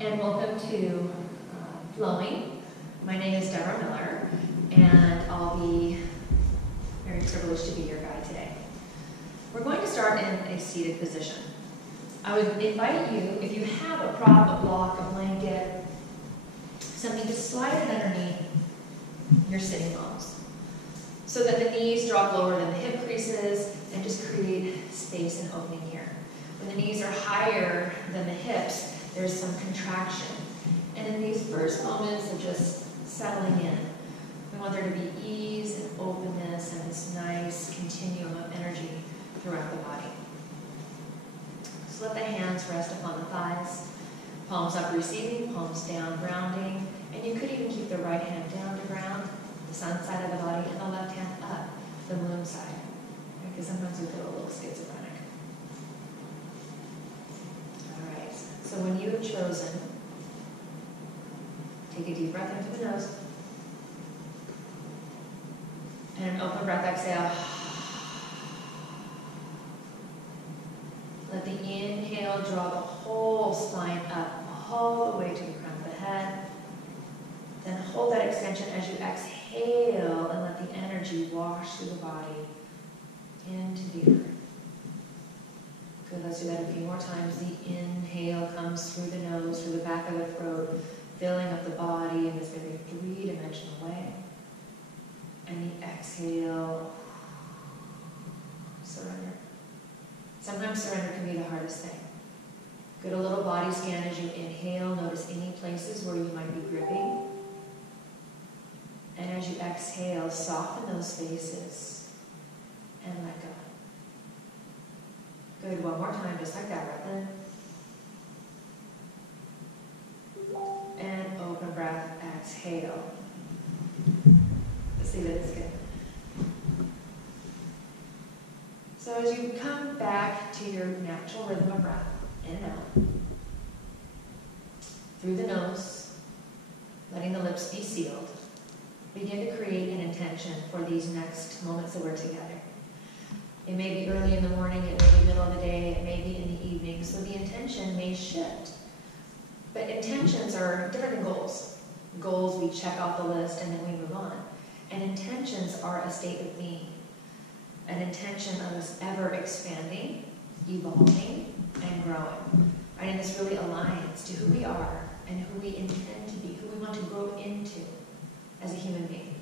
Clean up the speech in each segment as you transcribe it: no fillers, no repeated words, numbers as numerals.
And welcome to Flowing. My name is Deborah Miller, and I'll be very privileged to be your guide today. We're going to start in a seated position. I would invite you, if you have a prop, a block, a blanket, something to slide it underneath your sitting bones so that the knees drop lower than the hip creases and just create space and opening here. When the knees are higher than the hips, there's some contraction. And in these first moments of just settling in, we want there to be ease and openness and this nice continuum of energy throughout the body. So let the hands rest upon the thighs, palms up receiving, palms down grounding, and you could even keep the right hand down to ground, the sun side of the body, and the left hand up, the moon side, because sometimes we feel a little schizophrenic. So when you have chosen, take a deep breath in through the nose, and an open breath exhale. Let the inhale draw the whole spine up all the way to the crown of the head. Then hold that extension as you exhale and let the energy wash through the body into the earth. Good, let's do that a few more times. The inhale comes through the nose, through the back of the throat, filling up the body in this very three-dimensional way. And the exhale, surrender. Sometimes surrender can be the hardest thing. Good, a little body scan as you inhale. Notice any places where you might be gripping. And as you exhale, soften those spaces and let go. Good, one more time, just like that, breath in. And open breath, exhale. Let's see that it's good. So as you come back to your natural rhythm of breath, in and out, through the nose, letting the lips be sealed, begin to create an intention for these next moments that we're together. It may be early in the morning, it may be middle of the day, it may be in the evening, so the intention may shift. But intentions are different than goals. Goals, we check off the list and then we move on. And intentions are a state of being. An intention of us ever expanding, evolving, and growing. Right? And this really aligns to who we are and who we intend to be, who we want to grow into as a human being.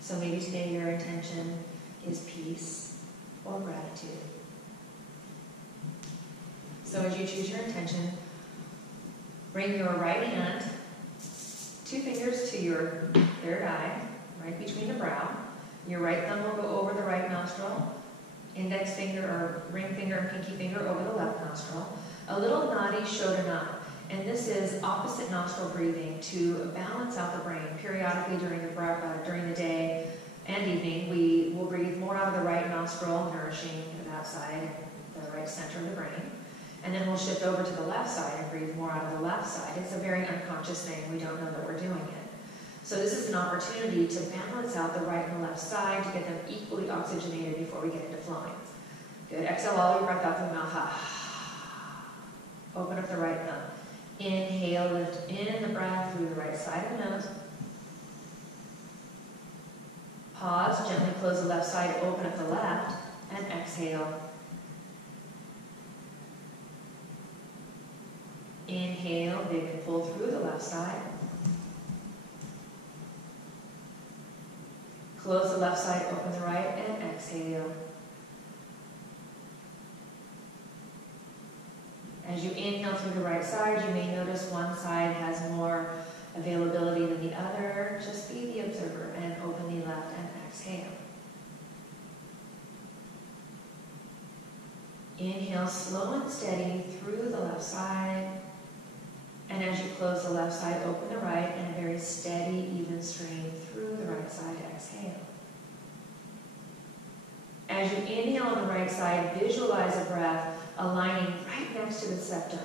So maybe today your intention is peace or gratitude. So as you choose your intention, bring your right hand, 2 fingers to your third eye, right between the brow. Your right thumb will go over the right nostril, index finger or ring finger and pinky finger over the left nostril. A little nadi shodhana, and this is opposite nostril breathing to balance out the brain. Periodically during the day and evening, we will breathe more out of the right nostril, nourishing that side, the right center of the brain. And then we'll shift over to the left side and breathe more out of the left side. It's a very unconscious thing. We don't know that we're doing it. So this is an opportunity to balance out the right and the left side to get them equally oxygenated before we get into flowing. Good. Exhale all your breath out through the mouth. Open up the right thumb. Inhale, lift in the breath through the right side of the nose. Pause, gently close the left side, open up the left, and exhale. Inhale, big and full through the left side. Close the left side, open the right, and exhale. As you inhale through the right side, you may notice one side has more availability than the other. Just be the observer and open the left and exhale. Inhale slow and steady through the left side. And as you close the left side, open the right, and a very steady, even stream through the right side, exhale. As you inhale on the right side, visualize a breath aligning right next to the septum,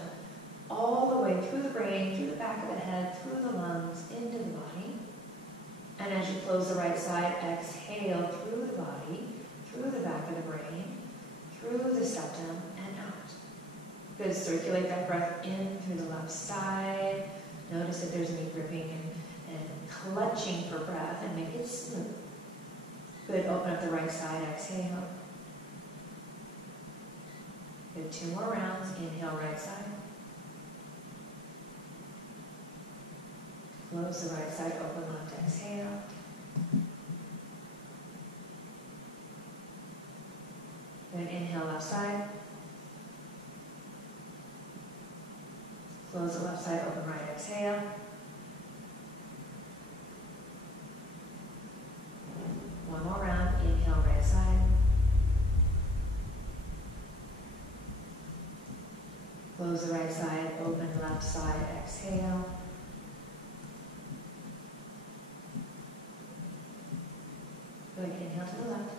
all the way through the brain, through the back of the head, through the lungs, into the body. And as you close the right side, exhale through the body, through the back of the brain, through the septum, and out. Good, circulate that breath in through the left side. Notice if there's any gripping and clutching for breath, and make it smooth. Good, open up the right side, exhale. Good, 2 more rounds. Inhale, right side. Close the right side, open left, exhale. Good, inhale, left side. Close the left side, open right, exhale. One more round, inhale, right side. Close the right side, open left side, exhale. Good, inhale to the left.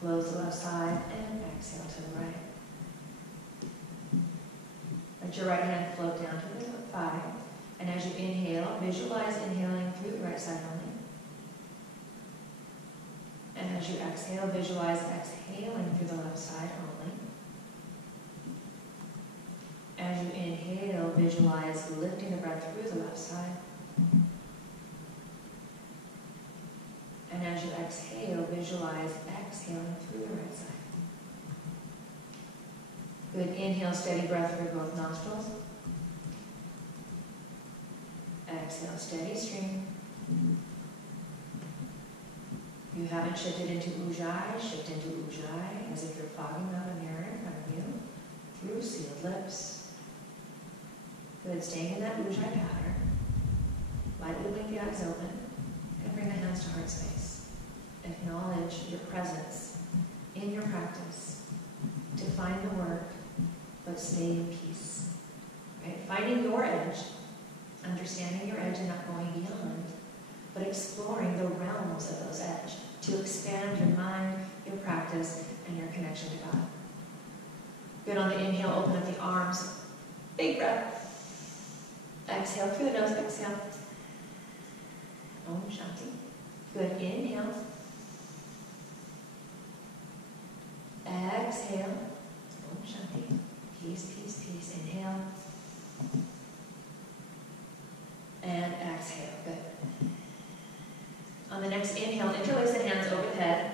Close the left side and exhale to the right. Let your right hand float down to the thigh. And as you inhale, visualize inhaling through the right side only. And as you exhale, visualize exhaling through the left side only. As you inhale, visualize lifting the breath through the left side. And as you exhale, visualize exhaling through the right side. Good, inhale, steady breath through both nostrils. Exhale, steady stream. You haven't shifted into Ujjayi, shift into Ujjayi as if you're fogging out a mirror in front of you through sealed lips. Good, staying in that Ujjayi pattern. Lightly blink the eyes open and bring the hands to heart space. Acknowledge your presence in your practice. Define the work, but stay in peace. Right? Finding your edge, understanding your edge and not going beyond, but exploring the realms of those edge to expand your mind, your practice, and your connection to God. Good, on the inhale, open up the arms. Big breath. Exhale through the nose, exhale. Om Shanti. Good, inhale. Exhale. Om Shanti. Peace, peace, peace. Inhale. And exhale. Good. On the next inhale, interlace the hands overhead.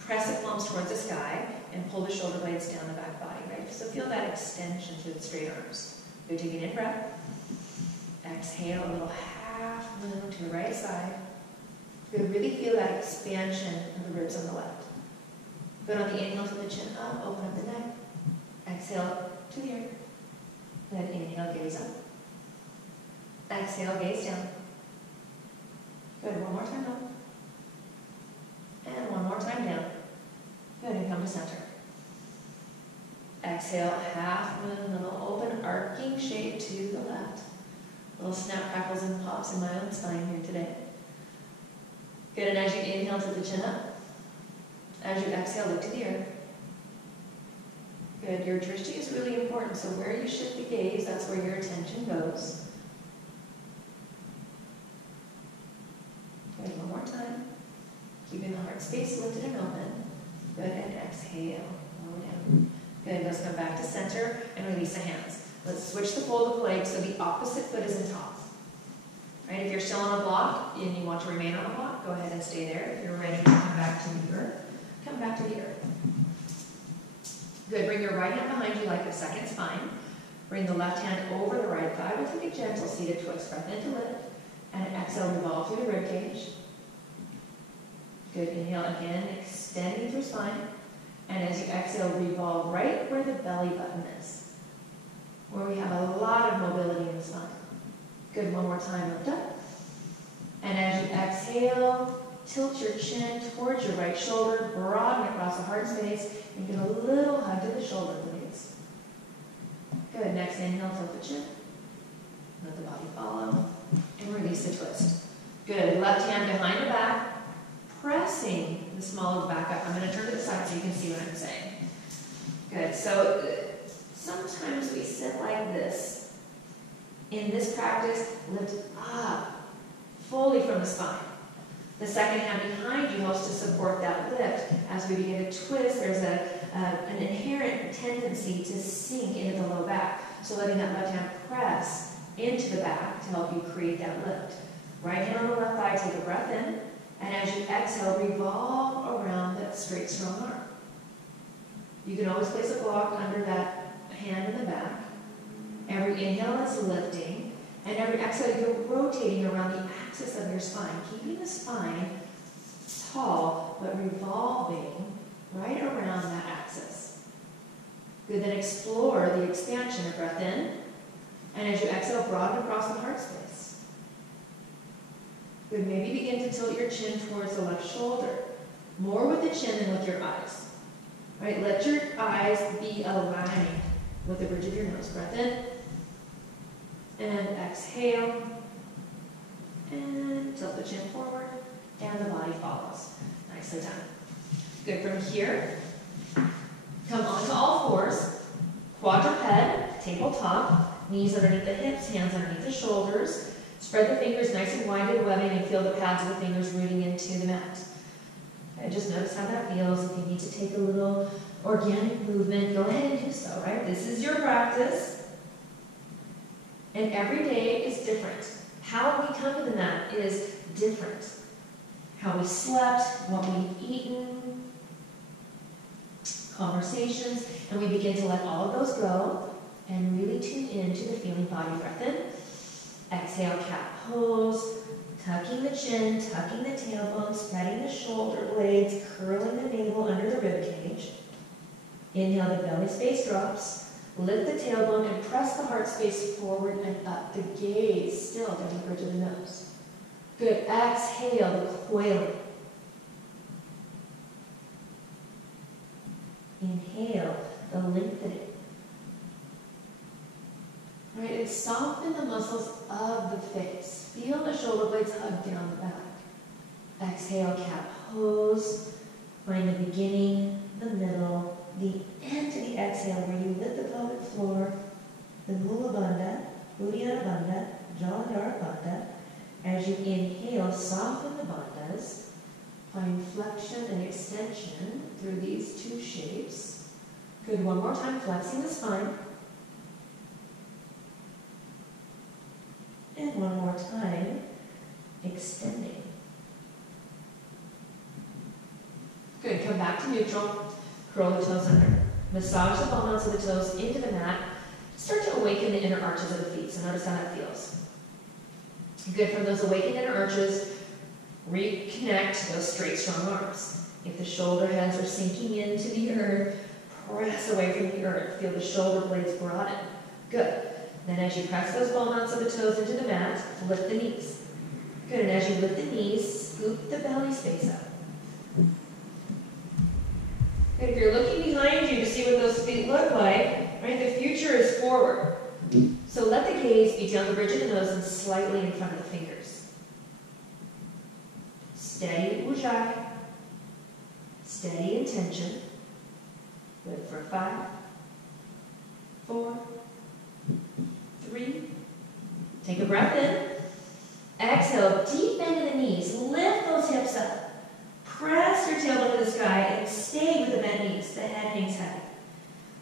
Press the palms towards the sky and pull the shoulder blades down the back body, right? So feel that extension through the straight arms. Good, take an in breath. Exhale, a little half moon to the right side. Good, really feel that expansion of the ribs on the left. Good, on the inhale, to the chin up, open up the neck. Exhale to the earth. Then inhale, gaze up. Exhale, gaze down. Good, one more time up. And one more time down. Good, and come to center. Exhale, half moon, little open arcing shape to the left. Little snap, crackles, and pops in my own spine here today. Good, and as you inhale to the chin up. As you exhale, look to the earth. Good, your drishti is really important, so where you shift the gaze, that's where your attention goes. Good, one more time. Keeping the heart space lifted and open. Good, and exhale, lower down. Good, let's come back to center and release the hands. Let's switch the fold of the legs so the opposite foot is in top. Right, if you're still on a block and you want to remain on a block, go ahead and stay there. If you're ready to come back to the earth, come back to the earth. Good, bring your right hand behind you like a second spine. Bring the left hand over the right thigh. We'll take a gentle seated twist. Breath in to lift. And exhale, revolve through the rib cage. Good, inhale again, extending through spine. And as you exhale, revolve right where the belly button is, where we have a lot of mobility in the spine. Good, one more time, lift up. And as you exhale, tilt your chin towards your right shoulder, broaden across the heart space, and give a little hug to the shoulder blades. Good, next inhale, tilt the chin. Let the body follow. And release the twist. Good, left hand behind the back, pressing the small of the back up. I'm going to turn to the side so you can see what I'm saying. Good, so sometimes we sit like this. In this practice, lift up fully from the spine. The second hand behind you helps to support that lift. As we begin to twist, there's an inherent tendency to sink into the low back. So letting that left hand press into the back to help you create that lift. Right hand on the left thigh, take a breath in. And as you exhale, revolve around that straight, strong arm. You can always place a block under that hand in the back. Every inhale is lifting. And every exhale, you're rotating around the axis of your spine, keeping the spine tall, but revolving right around that axis. Good, then explore the expansion. A breath in. And as you exhale, broaden across the heart space. Good, maybe begin to tilt your chin towards the left shoulder. More with the chin than with your eyes. Right, let your eyes be aligned with the bridge of your nose. Breath in. And exhale. And tilt the chin forward. And the body follows. Nicely done. Good, from here, come onto all fours. Quadruped, tabletop. Knees underneath the hips, hands underneath the shoulders. Spread the fingers nice and wide and webbing and feel the pads of the fingers rooting into the mat. And just notice how that feels. If you need to take a little organic movement, go ahead and do so, right? This is your practice. And every day is different. How we come to the mat is different. How we slept, what we've eaten, conversations, and we begin to let all of those go and really tune into the feeling body. Breath in. Exhale, cat pose. Tucking the chin, tucking the tailbone, spreading the shoulder blades, curling the navel under the rib cage. Inhale, the belly space drops. Lift the tailbone and press the heart space forward and up. The gaze still down the bridge of the nose. Good. Exhale, the coiling. Inhale, the lengthening. Right, and soften the muscles of the face. Feel the shoulder blades hug down the back. Exhale, cat pose. Find the beginning, the middle, the end to the exhale where you lift the pelvic floor, the Mula Bandha, Uddiyana Bandha, Jalandhara Bandha. As you inhale, soften the bandhas. Find flexion and extension through these two shapes. Good, one more time, flexing the spine. And one more time, extending. Good, come back to neutral. Curl the toes under. Massage the ball mounts of the toes into the mat. Start to awaken the inner arches of the feet. So notice how that feels. Good, from those awakened inner arches, reconnect those straight, strong arms. If the shoulder heads are sinking into the earth, press away from the earth. Feel the shoulder blades broaden. Good. Then as you press those ball mounts of the toes into the mat, lift the knees. Good, and as you lift the knees, scoop the belly space up. Good, if you're looking behind you to see what those feet look like, right, the future is forward. So let the gaze be down the bridge of the nose and slightly in front of the fingers. Steady ujjayi. Steady intention. Good for 5, 4, 3. Take a breath in. Exhale, deep bend in the knees. Lift those hips up. Press your tailbone to the sky and stay with the bent knees. The head hangs heavy.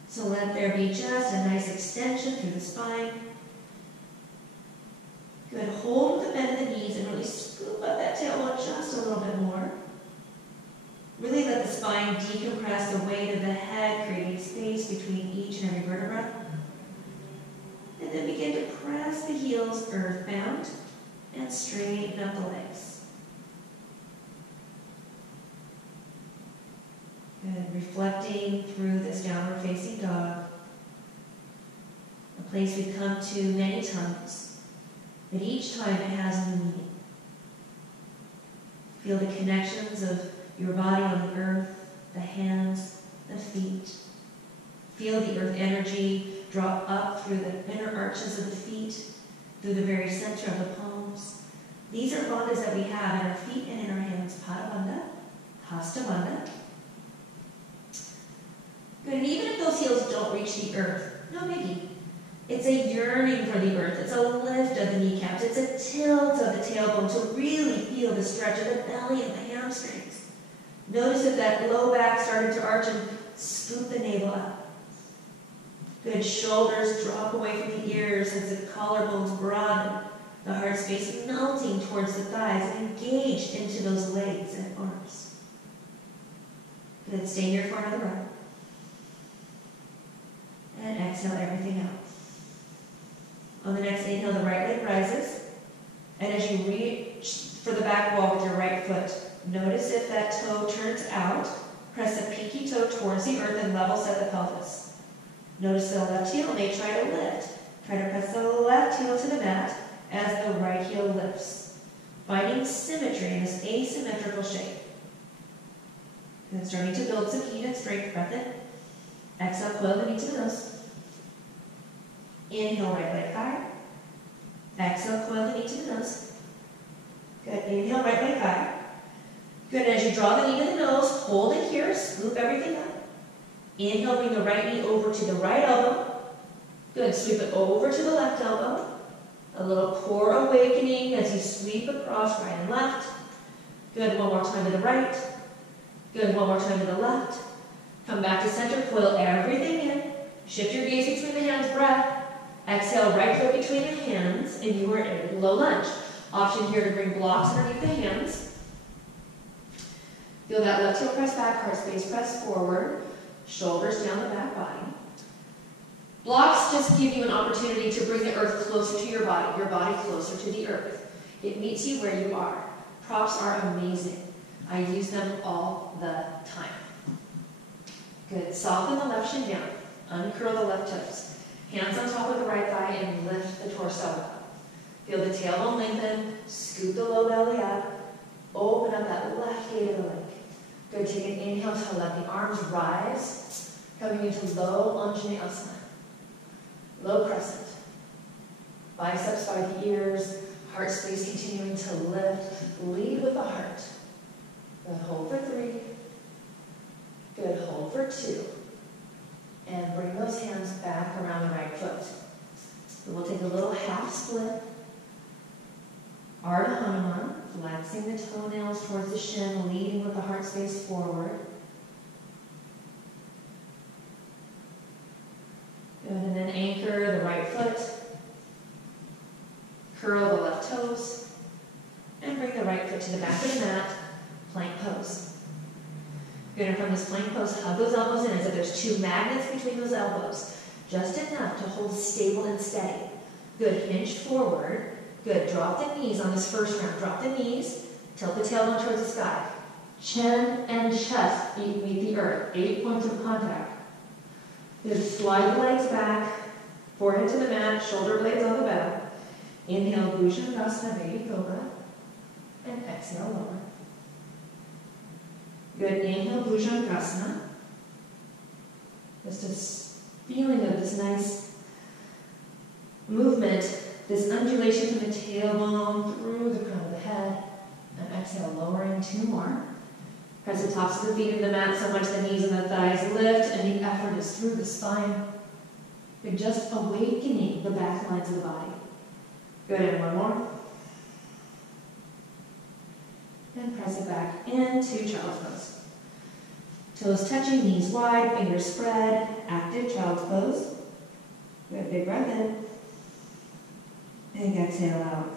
So let there be just a nice extension through the spine. Good. Hold with the bend of the knees and really scoop up that tailbone just a little bit more. Really let the spine decompress the weight of the head, creating space between each and every vertebra. And then begin to press the heels earthbound and straighten up the legs. Good. Reflecting through this downward facing dog. A place we've come to many times, but each time it has new meaning. Feel the connections of your body on the earth, the hands, the feet. Feel the earth energy drop up through the inner arches of the feet, through the very center of the palms. These are bandhas that we have in our feet and in our hands. Pada Bandha, Hasta Bandha. Good, and even if those heels don't reach the earth, no biggie. It's a yearning for the earth. It's a lift of the kneecaps. It's a tilt of the tailbone to really feel the stretch of the belly and the hamstrings. Notice if that low back started to arch and scoop the navel up. Good. Shoulders drop away from the ears as the collarbones broaden. The heart space melting towards the thighs and engaged into those legs and arms. Good. Stay here for another breath. And exhale everything out. On the next inhale, the right leg rises. And as you reach for the back wall with your right foot, notice if that toe turns out. Press the pinky toe towards the earth and level set the pelvis. Notice the left heel may try to lift. Try to press the left heel to the mat as the right heel lifts. Finding symmetry in this asymmetrical shape. And starting to build some heat and strength. Breath in. Exhale, coil the knee to the nose. Inhale, right leg high. Exhale, coil the knee to the nose. Good. Inhale, right leg high. Good. As you draw the knee to the nose, hold it here. Scoop everything up. Inhale, bring the right knee over to the right elbow. Good. Sweep it over to the left elbow. A little core awakening as you sweep across right and left. Good. One more time to the right. Good. One more time to the left. Come back to center. Coil everything in. Shift your gaze between the hands. Breath. Exhale, right foot between the hands, and you are in low lunge. Option here to bring blocks underneath the hands. Feel that left heel press back, heart space press forward, shoulders down the back body. Blocks just give you an opportunity to bring the earth closer to your body closer to the earth. It meets you where you are. Props are amazing. I use them all the time. Good. Soften the left shin down. Uncurl the left toes. Hands on top of the right thigh and lift the torso up. Feel the tailbone lengthen. Scoop the low belly up. Open up that left gate of the leg. Good. Take an inhale to let the arms rise. Coming into low Anjaneyasana. Low crescent. Biceps by the ears. Heart space continuing to lift. Lead with the heart. Good. Hold for 3. Good. Hold for 2. And bring those hands back around the right foot. So we'll take a little half split. Ardha Hanuman, flexing the toenails towards the shin, leading with the heart space forward. Good, and then anchor the right foot. Curl the left toes. And bring the right foot to the back of the mat, plank pose. Good, and from this plank pose, hug those elbows in as if there's 2 magnets between those elbows. Just enough to hold stable and steady. Good, hinge forward. Good, drop the knees on this first round. Drop the knees, tilt the tailbone towards the sky. Chin and chest meet the earth. 8 points of contact. Good, slide the legs back. Forehead to the mat, shoulder blades on the back. Inhale, Bhujangasana, baby cobra. And exhale, lower. Good. Inhale, Bhujangasana. Just this feeling of this nice movement, this undulation from the tailbone through the crown of the head. And exhale, lowering 2 more. Press the tops of the feet into the mat so much the knees and the thighs lift, and the effort is through the spine. You're just awakening the back lines of the body. Good. And 1 more. And press it back into child's pose. Toes touching, knees wide, fingers spread, active child's pose. Good, big breath in. And exhale out.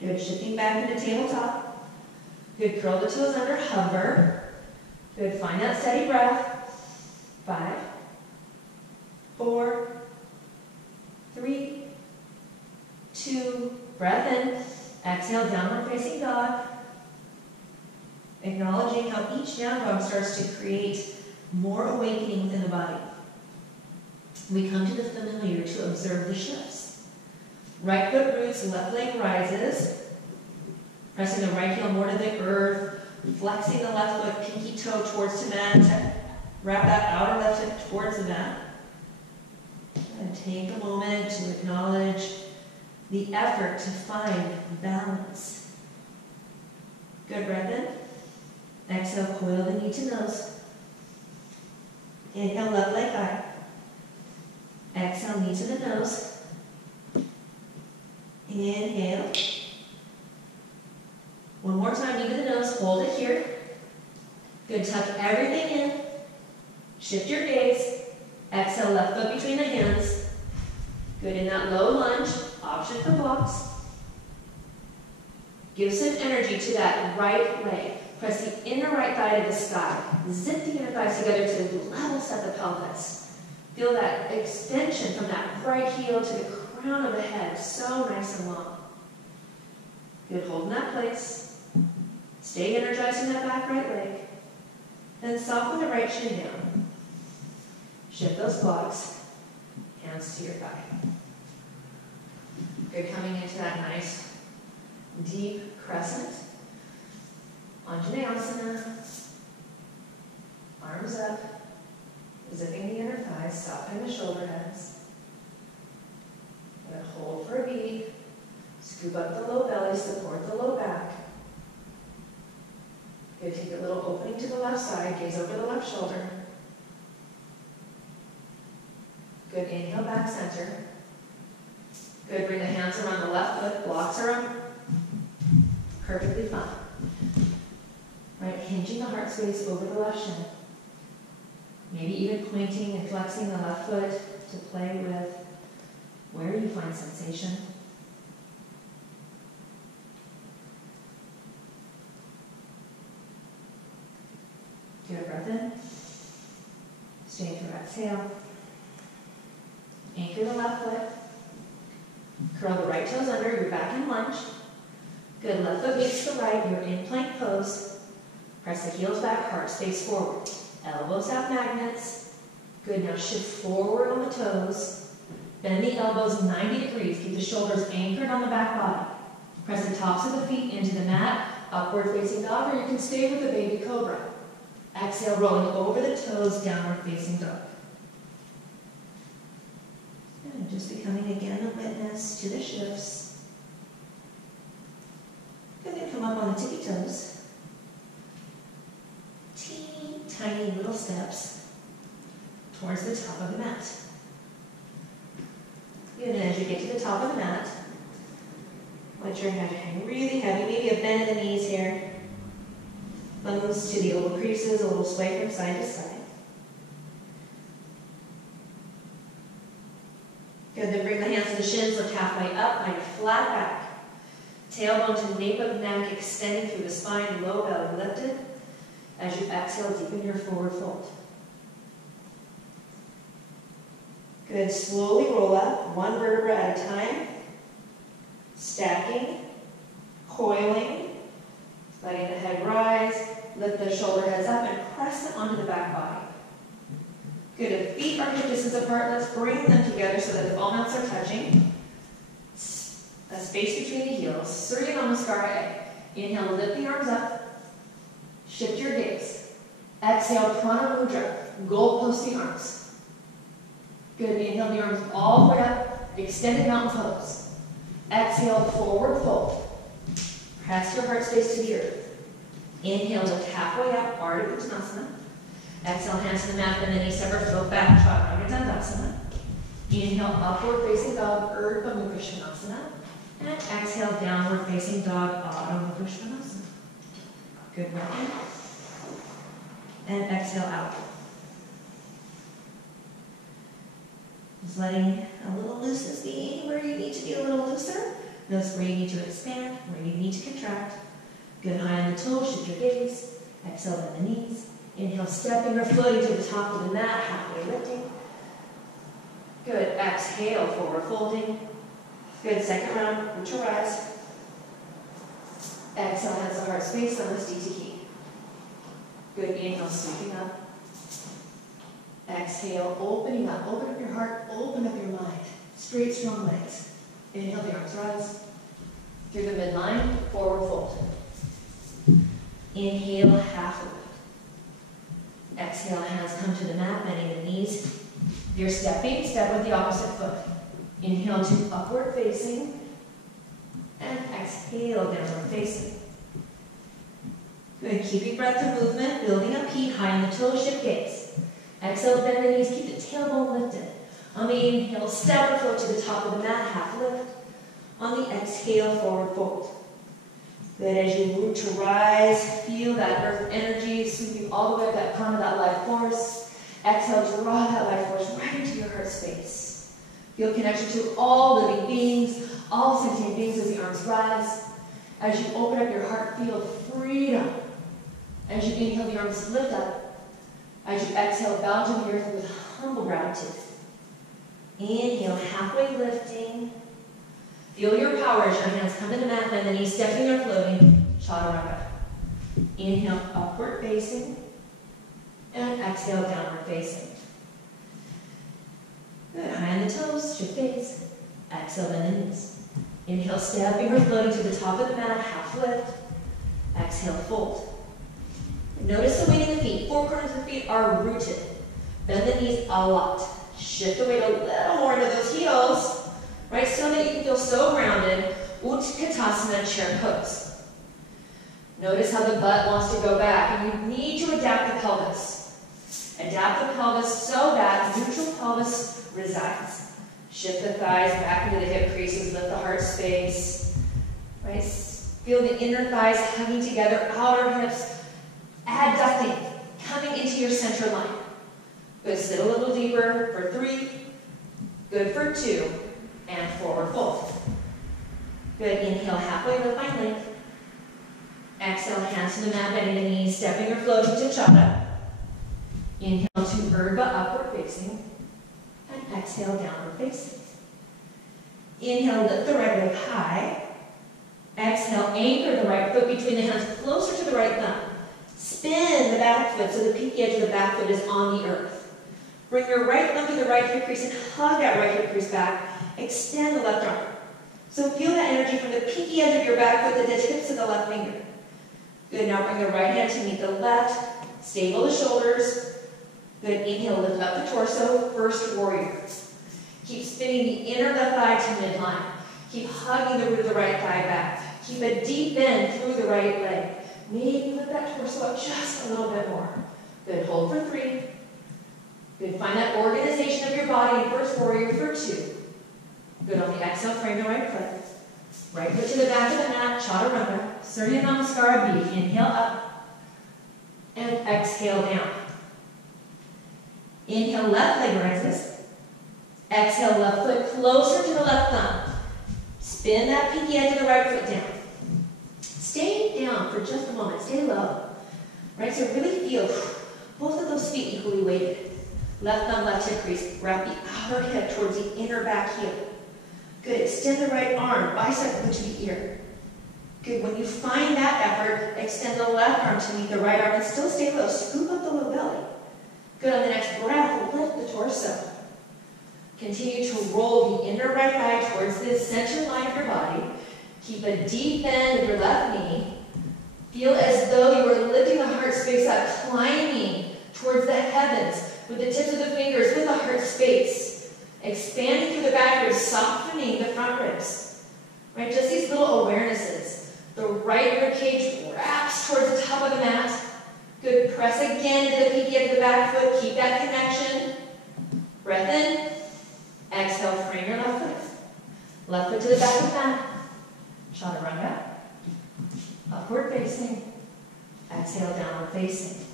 Good, shifting back into tabletop. Good, curl the toes under, hover. Good, find that steady breath. 5, 4, 3, 2, breath in. Exhale, downward facing dog. Acknowledging how each down dog starts to create more awakening within the body. We come to the familiar to observe the shifts. Right foot roots, left leg rises. Pressing the right heel more to the earth. Flexing the left foot, pinky toe towards the mat. Wrap that outer left hip towards the mat. And take a moment to acknowledge the effort to find balance. Good, breath in. Exhale, coil the knee to nose. Inhale, left leg high. Exhale, knee knees to the nose. Inhale. One more time, knee to the nose, hold it here. Good, tuck everything in. Shift your gaze. Exhale, left foot between the hands. Good, in that low lunge, option for blocks. Give some energy to that right leg. Press the inner right thigh to the sky. Zip the inner thighs together to level set the pelvis. Feel that extension from that right heel to the crown of the head. So nice and long. Good, hold in that place. Stay energized in that back right leg. Then soften the right shin down. Shift those blocks. Hands to your thigh. Good, coming into that nice deep crescent. Anjaneyasana. Arms up. Zipping the inner thighs, softening the shoulder heads. Good, hold for a beat. Scoop up the low belly, support the low back. Good, take a little opening to the left side, gaze over the left shoulder. Good, inhale, back center. Good, bring the hands around the left foot, blocks are up. Perfectly fine. Right, hinging the heart space over the left shin. Maybe even pointing and flexing the left foot to play with where you find sensation. Take a breath in. Stay through exhale. Anchor the left foot. Curl the right toes under, you're back in lunge. Good, left foot meets the right, you're in plank pose. Press the heels back, heart space forward. Elbows have magnets. Good, now shift forward on the toes. Bend the elbows 90 degrees, keep the shoulders anchored on the back body. Press the tops of the feet into the mat, upward facing dog, or you can stay with the baby cobra. Exhale, rolling over the toes, downward facing dog. And just becoming again a witness to the shifts. Good, then come up on the tippy toes. Teeny tiny little steps towards the top of the mat. Good, and as you get to the top of the mat, let your head hang really heavy, maybe a bend in the knees here. Thumbs to the elbow creases, a little sway from side to side. Good, then bring the hands to the shins, lift halfway up, find a flat back. Tailbone to nape of neck, extending through the spine, low belly lifted. As you exhale, deepen your forward fold. Good, slowly roll up, one vertebra at a time. Stacking, coiling, letting the head rise, lift the shoulder heads up and press them onto the back body. Good, if feet are hip distance apart, let's bring them together so that the ball mats are touching. A space between the heels, Surya Namaskara. Inhale, lift the arms up. Shift your gaze. Exhale, Prana Mudra. Goalpost the arms. Good, inhale the arms all the way up. Extended mountain pose. Exhale, forward fold. Press your heart space to the earth. Inhale, lift halfway up, Ardha Uttanasana. Exhale, hands to the mat, bend the knees, separate, float back, Chaturanga Dandasana. Inhale, upward facing dog, Urdhva Mukha Svanasana. And exhale, downward facing dog, Adho Mukha Svanasana. Good, breath in. And exhale out. Just letting a little looseness be where you need to be a little looser. Notice where you need to expand, where you need to contract. Good, high on the toes, shift your gaze. Exhale, bend the knees. Inhale, stepping or floating to the top of the mat, halfway lifting. Good, exhale, forward folding. Good, second round, root to rise. Exhale, hands to heart space, Namaste Tiki. Good, inhale, sweeping up. Exhale, opening up. Open up your heart, open up your mind. Straight, strong legs. Inhale, the arms rise. Through the midline, forward fold. Inhale, half lift. Exhale, hands come to the mat, bending the knees. If you're stepping, step with the opposite foot. Inhale to upward facing. And exhale, downward facing. Good, keeping breath and movement, building up heat, high on the toes, shift gaze. Exhale, bend the knees, keep the tailbone lifted. On the inhale, step or float to the top of the mat, half lift. On the exhale, forward fold. Good, as you root to rise, feel that earth energy sweeping all the way up that crown of that life force. Exhale, draw that life force right into your heart space. Feel connection to all living beings, all sentient beings as the arms rise. As you open up your heart, feel freedom. As you inhale, the arms lift up. As you exhale, bow to the earth with humble gratitude. Inhale, halfway lifting. Feel your power as your hands come to the mat, bend the knees, stepping or floating, chaturanga. Inhale, upward facing, and exhale, downward facing. Good, high on the toes, shift gaze. Exhale, bend the knees. Inhale, stepping or floating to the top of the mat, half lift. Exhale, fold. Notice the weight in the feet. Four corners of the feet are rooted. Bend the knees a lot. Shift the weight a little more into those heels. Right, so that you can feel so grounded. Utkatasana, chair pose. Notice how the butt wants to go back, and you need to adapt the pelvis. Adapt the pelvis so that neutral pelvis resides. Shift the thighs back into the hip creases, lift the heart space. Right, feel the inner thighs hugging together, outer hips, adducting, coming into your center line. Good, sit a little deeper for 3. Good for 2. And forward fold. Good, inhale, halfway lift, find length. Exhale, hands to the mat, bending the knees, stepping or floating to chata. Inhale to Urdhva, upward facing. And exhale, downward facing. Inhale, lift the right leg high. Exhale, anchor the right foot between the hands, closer to the right thumb. Spin the back foot so the pinky edge of the back foot is on the earth. Bring your right thumb to the right hip crease and hug that right hip crease back. Extend the left arm. So feel that energy from the pinky edge of your back foot to the tips of the left finger. Good, now bring the right hand to meet the left. Stable the shoulders. Good, inhale, lift up the torso. First warrior. Keep spinning the inner left thigh to midline. Keep hugging the root of the right thigh back. Keep a deep bend through the right leg. Maybe lift that torso up just a little bit more. Good, hold for 3. Good, find that organization of your body in first warrior for 2. Good, on the exhale, frame the right foot. Right foot to the back of the mat, chaturanga. Surya Namaskara B. Inhale up. And exhale down. Inhale, left leg rises. Exhale, left foot closer to the left thumb. Spin that pinky edge of the right foot down. Stay down for just a moment. Stay low. Right, so really feel both of those feet equally weighted. Left thumb, left hip crease. Wrap the outer hip towards the inner back heel. Good, extend the right arm, bicep to the ear. Good, when you find that effort, extend the left arm to meet the right arm and still stay low. Scoop up the low belly. Good, on the next breath, lift the torso. Continue to roll the inner right thigh towards the center line of your body. Keep a deep bend in your left knee. Feel as though you are lifting the heart space up, climbing towards the heavens with the tips of the fingers, with the heart space. Expanding through the back ribs, softening the front ribs. Right, just these little awarenesses. The right rib cage wraps towards the top of the mat. Good, press again to the pinky edge of the back foot. Keep that connection. Breath in. Exhale, frame your left foot. Left foot to the back of the mat. Chaturanga. Upward facing. Exhale, downward facing.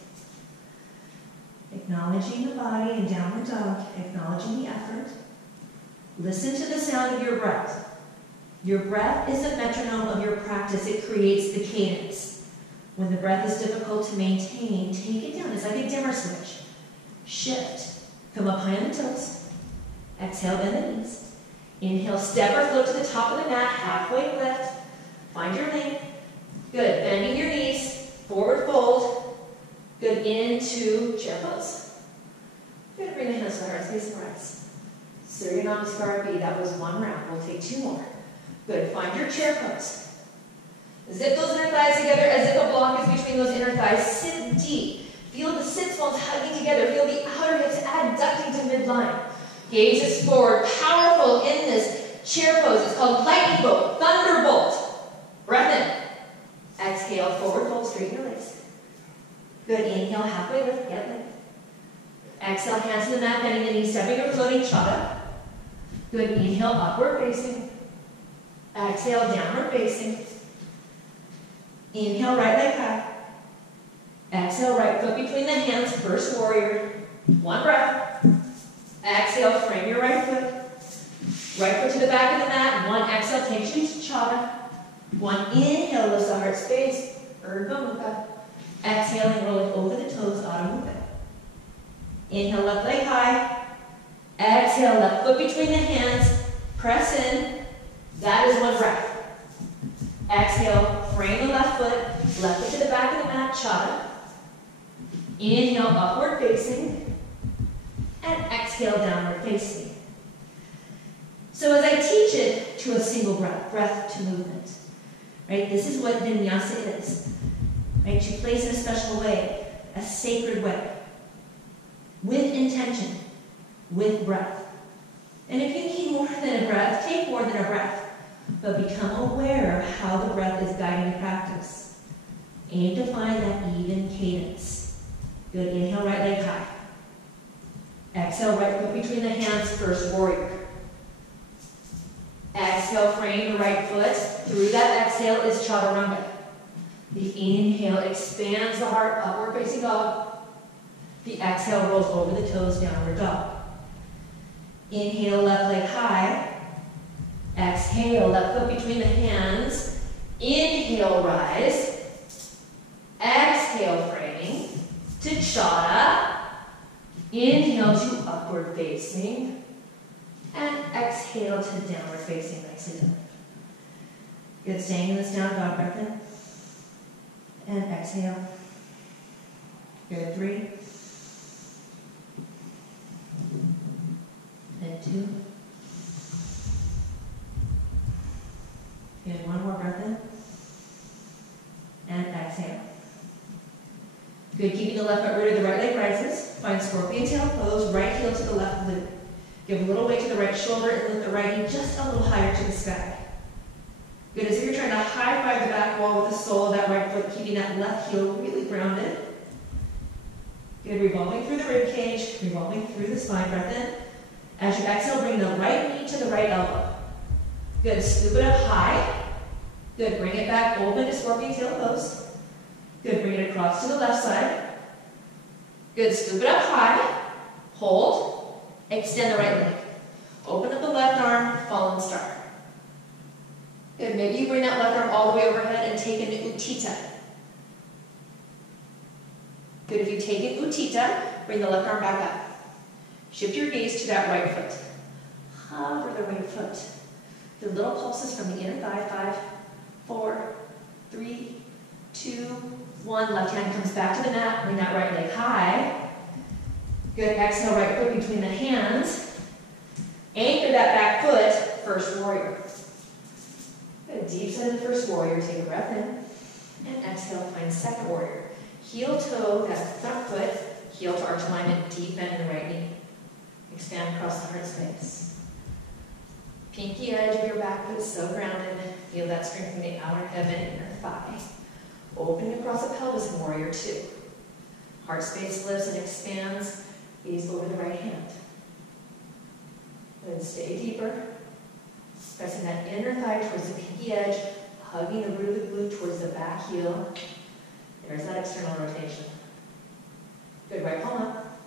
Acknowledging the body in downward dog. Acknowledging the effort. Listen to the sound of your breath. Your breath is the metronome of your practice. It creates the cadence. When the breath is difficult to maintain, take it down. It's like a dimmer switch. Shift. Come up high on the toes. Exhale, bend the knees. Inhale, step or float to the top of the mat, halfway lift. Find your length. Good, bending your knees, forward fold. Good, into chair pose. Good, bring the hands to the heart space and rise. Surya Namaskara B, that was 1 round. We'll take 2 more. Good, find your chair pose. Zip those inner thighs together as if a block is between those inner thighs. Sit deep. Feel the sits bones hugging together. Feel the outer hips adducting to midline. Gaze is forward. Powerful in this chair pose. It's called lightning bolt, thunderbolt. Breath in. Exhale, forward fold, straighten your legs. Good, inhale, halfway lift, get lift. Exhale, hands to the mat, bending the knees, stepping or floating, chata. Good, inhale, upward facing. Exhale, downward facing. Inhale, right leg high. Exhale, right foot between the hands, first warrior. One breath. Exhale, frame your right foot. Right foot to the back of the mat. One exhale takes you to Chata. One inhale lifts the heart space, Urdhva Mukha. Exhaling, roll it over the toes, Adho Mukha. Inhale, left leg high. Exhale, left foot between the hands. Press in. That is one breath. Exhale, frame the left foot to the back of the mat, Chata. Inhale, upward facing. And exhale, downward facing. So as I teach it to a single breath, breath to movement, right? This is what Vinyasa is, right? You place in a special way, a sacred way, with intention, with breath. And if you need more than a breath, take more than a breath, but become aware of how the breath is guiding your practice. Aim to find that even cadence. Good, inhale, right leg high. Exhale, right foot between the hands, first warrior. Exhale, frame the right foot. Through that exhale is Chaturanga. The inhale expands the heart, upward facing dog. The exhale rolls over the toes, downward dog. Inhale, left leg high. Exhale, left foot between the hands. Inhale, rise. Exhale, framing to Chata. Inhale to upward facing. And exhale to downward facing, nicely done. Good, staying in this down dog, breath in. And exhale. Good, 3. And 2. Good, one more breath in. And exhale. Good, keeping the left foot rooted, the right leg rises. Find scorpion tail pose, right heel to the left glute. Give a little weight to the right shoulder and lift the right knee just a little higher to the sky. Good, as if you're trying to high-five the back wall with the sole of that right foot, keeping that left heel really grounded. Good, revolving through the rib cage, revolving through the spine, breath in. As you exhale, bring the right knee to the right elbow. Good, scoop it up high. Good, bring it back, open to scorpion tail pose. Good, bring it across to the left side. Good, scoop it up high, hold. Extend the right leg. Open up the left arm, fallen star. Good, maybe you bring that left arm all the way overhead and take an Uttita. Good, if you take an Uttita, bring the left arm back up. Shift your gaze to that right foot. Hover the right foot. The little pulses from the inner thigh, 5, 4, 3, 2, 1. Left hand comes back to the mat, bring that right leg high. Good, exhale, right foot between the hands. Anchor that back foot, first warrior. Good, deep side of the first warrior, take a breath in. And exhale, find second warrior. Heel toe, that front foot, heel to arch alignment, deep bend in the right knee. Expand across the heart space. Pinky edge of your back foot is so grounded. Feel that strength from the outer hip and inner thigh. Open across the pelvis in warrior 2. Heart space lifts and expands. Gaze over the right hand. Then stay deeper. Pressing that inner thigh towards the pinky edge, hugging the root of the glute towards the back heel. There's that external rotation. Good, right palm up.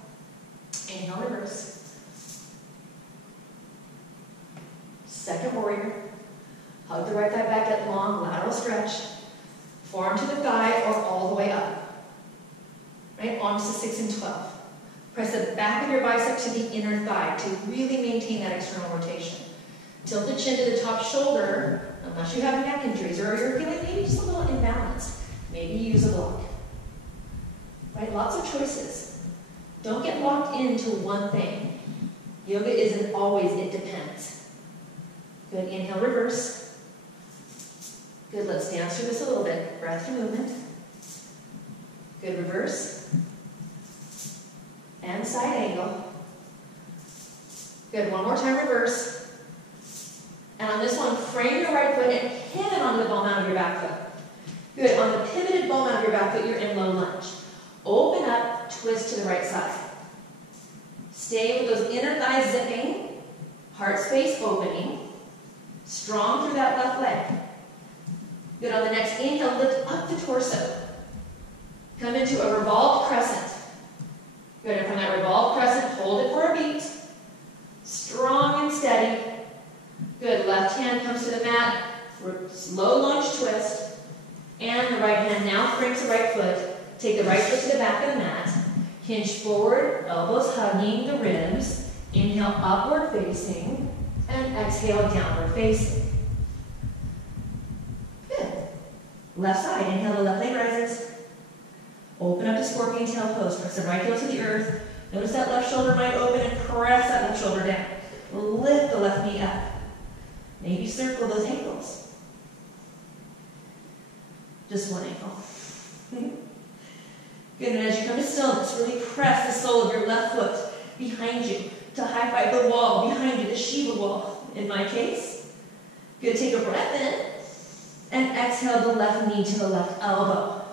Inhale, reverse. Second warrior. Hug the right thigh back, get long, lateral stretch. Forearm to the thigh or all the way up. Right, arms to 6 and 12. Press the back of your bicep to the inner thigh to really maintain that external rotation. Tilt the chin to the top shoulder, unless you have neck injuries or you're feeling maybe just a little imbalanced. Maybe use a block. Right, lots of choices. Don't get locked into one thing. Yoga isn't always, it depends. Good, inhale, reverse. Good, let's dance through this a little bit. Breath to movement. Good, reverse. And side angle. Good, one more time, reverse. And on this one, frame your right foot and pivot onto the ball mount of your back foot. Good, on the pivoted ball mount of your back foot, you're in low lunge. Open up, twist to the right side. Stay with those inner thighs zipping. Heart space opening. Strong through that left leg. Good, on the next inhale, lift up the torso. Come into a revolved crescent. Good, and from that revolved crescent, hold it for a beat. Strong and steady. Good, left hand comes to the mat for slow lunge twist. And the right hand now frames the right foot. Take the right foot to the back of the mat. Hinge forward, elbows hugging the ribs. Inhale, upward facing. And exhale, downward facing. Good. Left side, inhale, the left leg rises. Open up to scorpion tail pose. Press the right heel to the earth. Notice that left shoulder might open and press that left shoulder down. Lift the left knee up. Maybe circle those ankles. Just one ankle. Good, and as you come to stillness, really press the sole of your left foot behind you to high five the wall behind you, the Shiva wall in my case. Good, take a breath in and exhale the left knee to the left elbow.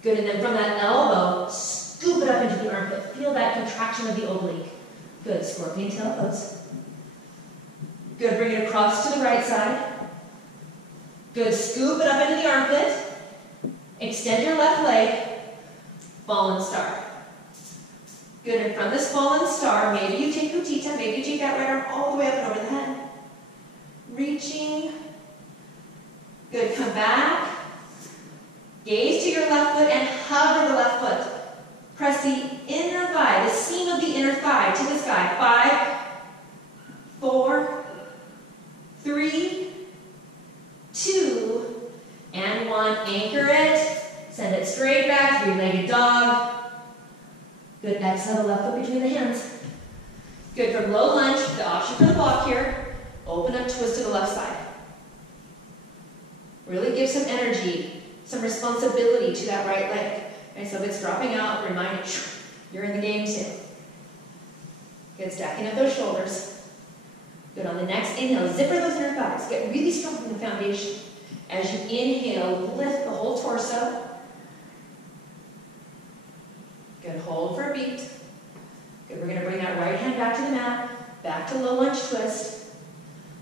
Good, and then from that elbow, scoop it up into the armpit. Feel that contraction of the oblique. Good, scorpion tail pose. Good, bring it across to the right side. Good, scoop it up into the armpit. Extend your left leg. Fallen star. Good, and from this fallen star, maybe you take Utthita, maybe you take that right arm all the way up and over the head. Reaching. Good, come back. Gaze to your left foot and hover the left foot. Press the inner thigh, the seam of the inner thigh to the sky. 5, 4, 3, 2, and 1. Anchor it. Send it straight back, three-legged dog. Good, exhale the left foot between the hands. Good, from low lunge, the option for the block here, open up, twist to the left side. Really give some energy, some responsibility to that right leg. Okay, so if it's dropping out, remind it, you're in the game too. Good, stacking up those shoulders. Good, on the next inhale, zipper those inner thighs. Get really strong from the foundation. As you inhale, lift the whole torso. Good, hold for a beat. Good, we're going to bring that right hand back to the mat, back to low lunge twist.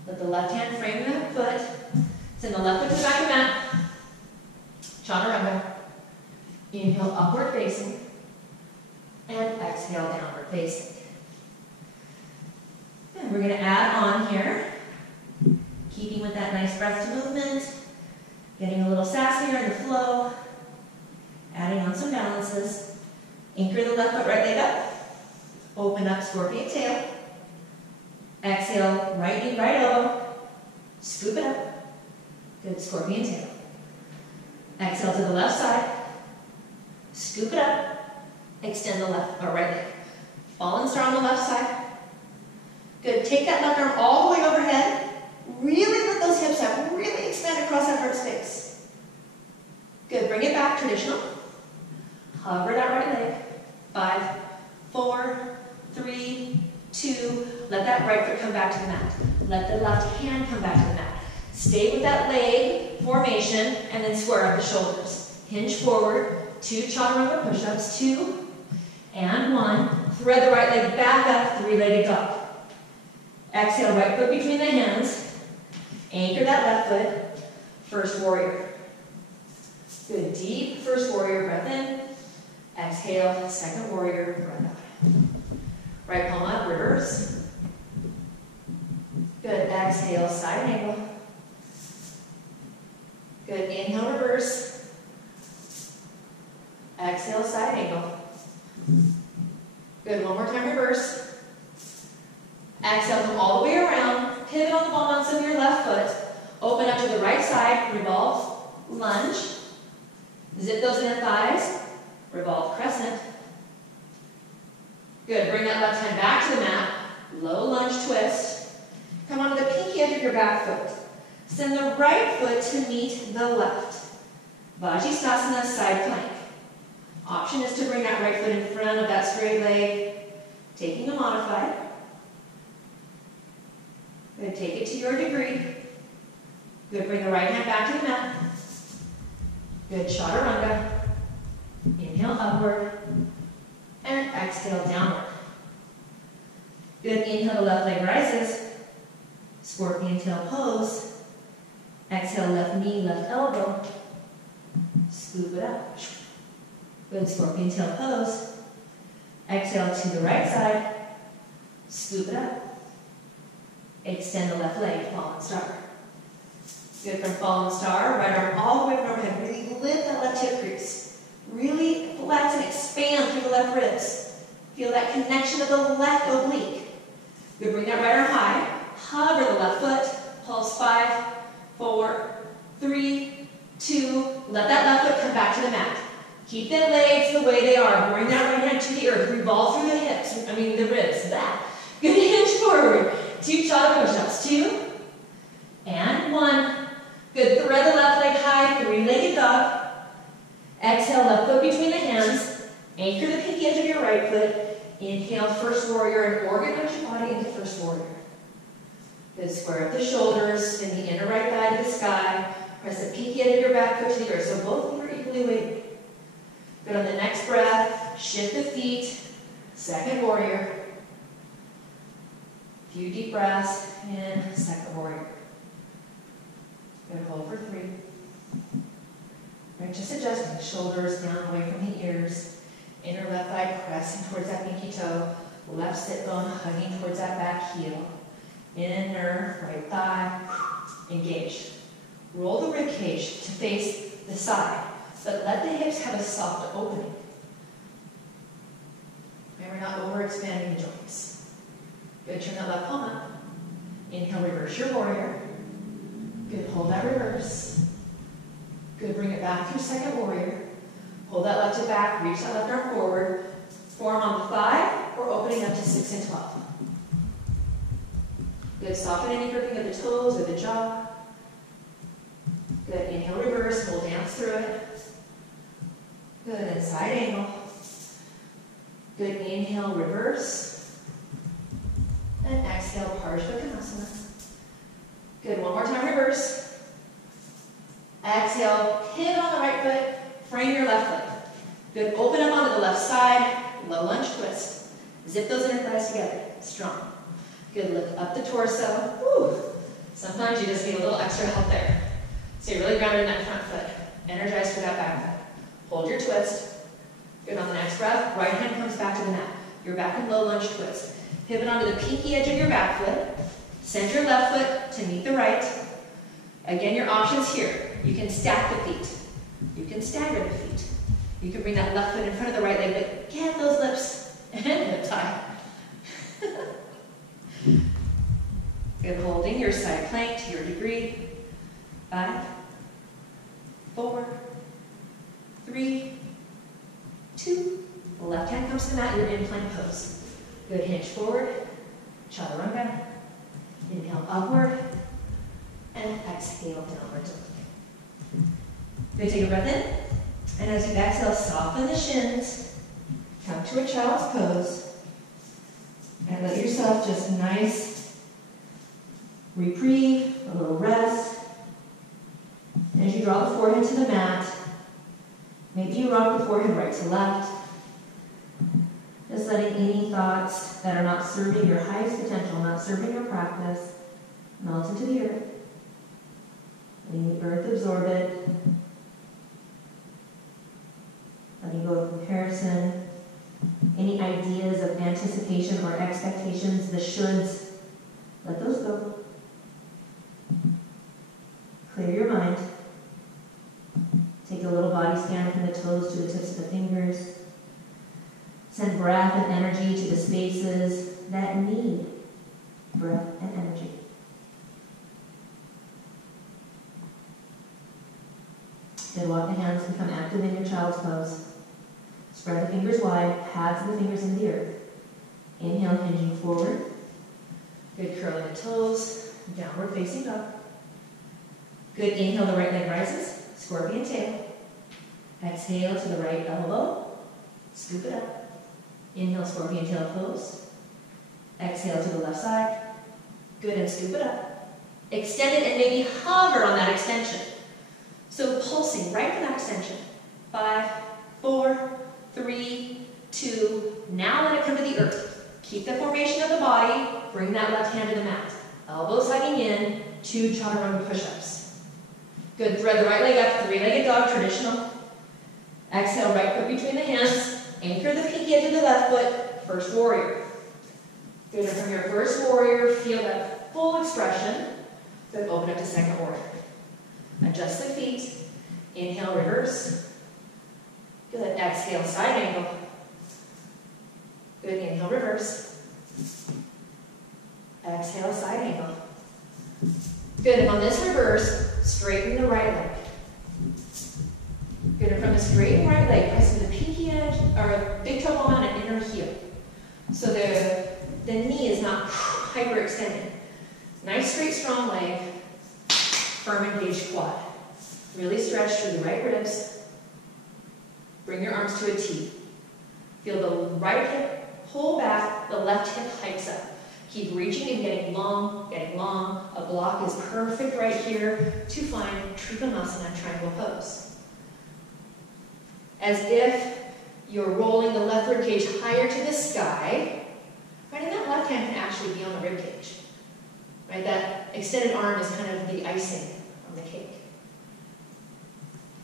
Let the left hand frame that foot. Send the left foot to the back of the mat. Chaturanga. Inhale, upward facing. And exhale, downward facing. And we're going to add on here, keeping with that nice breath movement, getting a little sassier in the flow, adding on some balances. Anchor the left foot, right leg up. Open up, scorpion tail. Exhale, right knee, right elbow. Scoop it up. Good, scorpion tail. Exhale to the left side. Scoop it up. Extend the left or right leg. Fallen star on the left side. Good, take that left arm all the way overhead. Really lift those hips up. Really expand across that heart space. Good, bring it back, traditional. Hover that right leg. 5, 4, 3, 2. Let that right foot come back to the mat. Let the left hand come back to the mat. Stay with that leg formation and then square up the shoulders. Hinge forward. 2 chaturanga push-ups. 2 and 1. Thread the right leg back up, three-legged dog. Exhale, right foot between the hands. Anchor that left foot. First warrior. Good, deep first warrior, breath in. Exhale, second warrior, breath out. Right palm up, reverse. Good, exhale, side angle. Good, inhale, reverse. Exhale, side angle. Good, one more time, reverse. Exhale, come all the way around. Pivot on the balance of your left foot. Open up to the right side, revolve, lunge. Zip those inner thighs. Revolve crescent. Good, bring that left hand back to the mat. Low lunge twist. Come onto the pinky edge of your back foot. Send the right foot to meet the left. Vajrasana, side plank. Option is to bring that right foot in front of that straight leg. Taking a modified. Good, take it to your degree. Good, bring the right hand back to the mat. Good, chaturanga. Inhale upward, and exhale downward. Good, inhale, the left leg rises. Scorpion tail pose. Exhale, left knee, left elbow. Scoop it up. Good, scorpion tail pose. Exhale to the right side. Scoop it up. Extend the left leg, fallen star. Good, from fallen star, right arm all the way from overhead. Really lift that left hip crease. Really flex and expand through the left ribs. Feel that connection of the left oblique. Good, bring that right arm high. Hover the left foot. Pulse 5, 4, 3, 2. Let that left foot come back to the mat. Keep the legs the way they are. Bring that right hand to the earth. Revolve through the hips, the ribs. That. Good, hinge forward. 2 chaga push-ups. 2 and 1. Good, thread the left leg high, 3-legged dog. Exhale, left foot between the hands. Anchor the pinky edge of your right foot. Inhale, first warrior, and organize your body into first warrior. Good, square up the shoulders, spin the inner right thigh to the sky. Press the pinky edge of your back foot to the earth, so both feet are equally weighted. Good, on the next breath, shift the feet. Second warrior. Few deep breaths, and second warrior. Good, hold for 3. Right, just adjusting the shoulders down away from the ears. Inner left thigh pressing towards that pinky toe. Left sit bone hugging towards that back heel. Inner right thigh, engage. Roll the rib cage to face the side, but let the hips have a soft opening. Remember, not overexpanding the joints. Good, turn that left palm up. Inhale, reverse your warrior. Good, hold that reverse. Good, bring it back through second warrior. Hold that left to back, reach that left arm forward. Forearm on the thigh, or opening up to 6 and 12. Good, soften any gripping of the toes or the jaw. Good, inhale, reverse, we'll dance through it. Good, and side angle. Good, inhale, reverse. And exhale, Parsvakonasana. Good, one more time, reverse. Exhale, pivot on the right foot, frame your left foot. Good, open up onto the left side, low lunge twist. Zip those inner thighs together, strong. Good, lift up the torso. Woo. Sometimes you just need a little extra help there. So you're really grounded in that front foot. Energize through that back foot. Hold your twist. Good, on the next breath, right hand comes back to the mat. You're back in low lunge twist. Pivot onto the pinky edge of your back foot. Send your left foot to meet the right. Again, your options here. You can stack the feet. You can stagger the feet. You can bring that left foot in front of the right leg, but get those lips and hip tie. Good, holding your side plank to your degree. 5, 4, 3, 2. The left hand comes to the mat, you're in plank pose. Good, hinge forward, chaturanga. Inhale upward, and exhale downward dog. Good, take a breath in, and as you exhale, soften the shins, come to a child's pose, and let yourself just nice reprieve, a little rest. And as you draw the forehead to the mat, maybe you rock the forehead right to left, just letting any thoughts that are not serving your highest potential, not serving your practice, melt into the earth. Letting the earth absorb it. Letting go of comparison. Any ideas of anticipation or expectations, the shoulds, let those go. Clear your mind. Take a little body scan from the toes to the tips of the fingers. Send breath and energy to the spaces that need breath and energy. Then walk the hands, become active in your child's pose. Spread the fingers wide, pads of the fingers in the earth. Inhale, hinging forward. Good, curling the toes, downward facing dog. Good, inhale, the right leg rises, scorpion tail. Exhale to the right elbow, scoop it up. Inhale, scorpion tail pose. Exhale to the left side. Good, and scoop it up. Extend it and maybe hover on that extension. So pulsing right from that extension. 5, 4, 3, 2. Now let it come to the earth. Keep the formation of the body. Bring that left hand to the mat. Elbows hugging in, 2 chaturanga push-ups. Good, thread the right leg up, 3-legged dog, traditional. Exhale, right foot between the hands. Anchor the pinky edge of the left foot, first warrior. Good, and from your first warrior, feel that full expression. Then open up to second warrior. Adjust the feet. Inhale, reverse. Good, exhale, side angle. Good, inhale, reverse. Exhale, side angle. Good, and on this reverse, straighten the right leg. Good, and from the straightened right leg, press the pinky edge, or big toe ball on an inner heel. So the knee is not hyperextended. Nice, straight, strong leg. Firm, engaged quad. Really stretch through the right ribs. Bring your arms to a T. Feel the right hip pull back, the left hip hikes up. Keep reaching and getting long, getting long. A block is perfect right here to find Trikonasana, triangle pose. As if you're rolling the left rib cage higher to the sky, right? And that left hand can actually be on the rib cage, right? That extended arm is kind of the icing on the cake.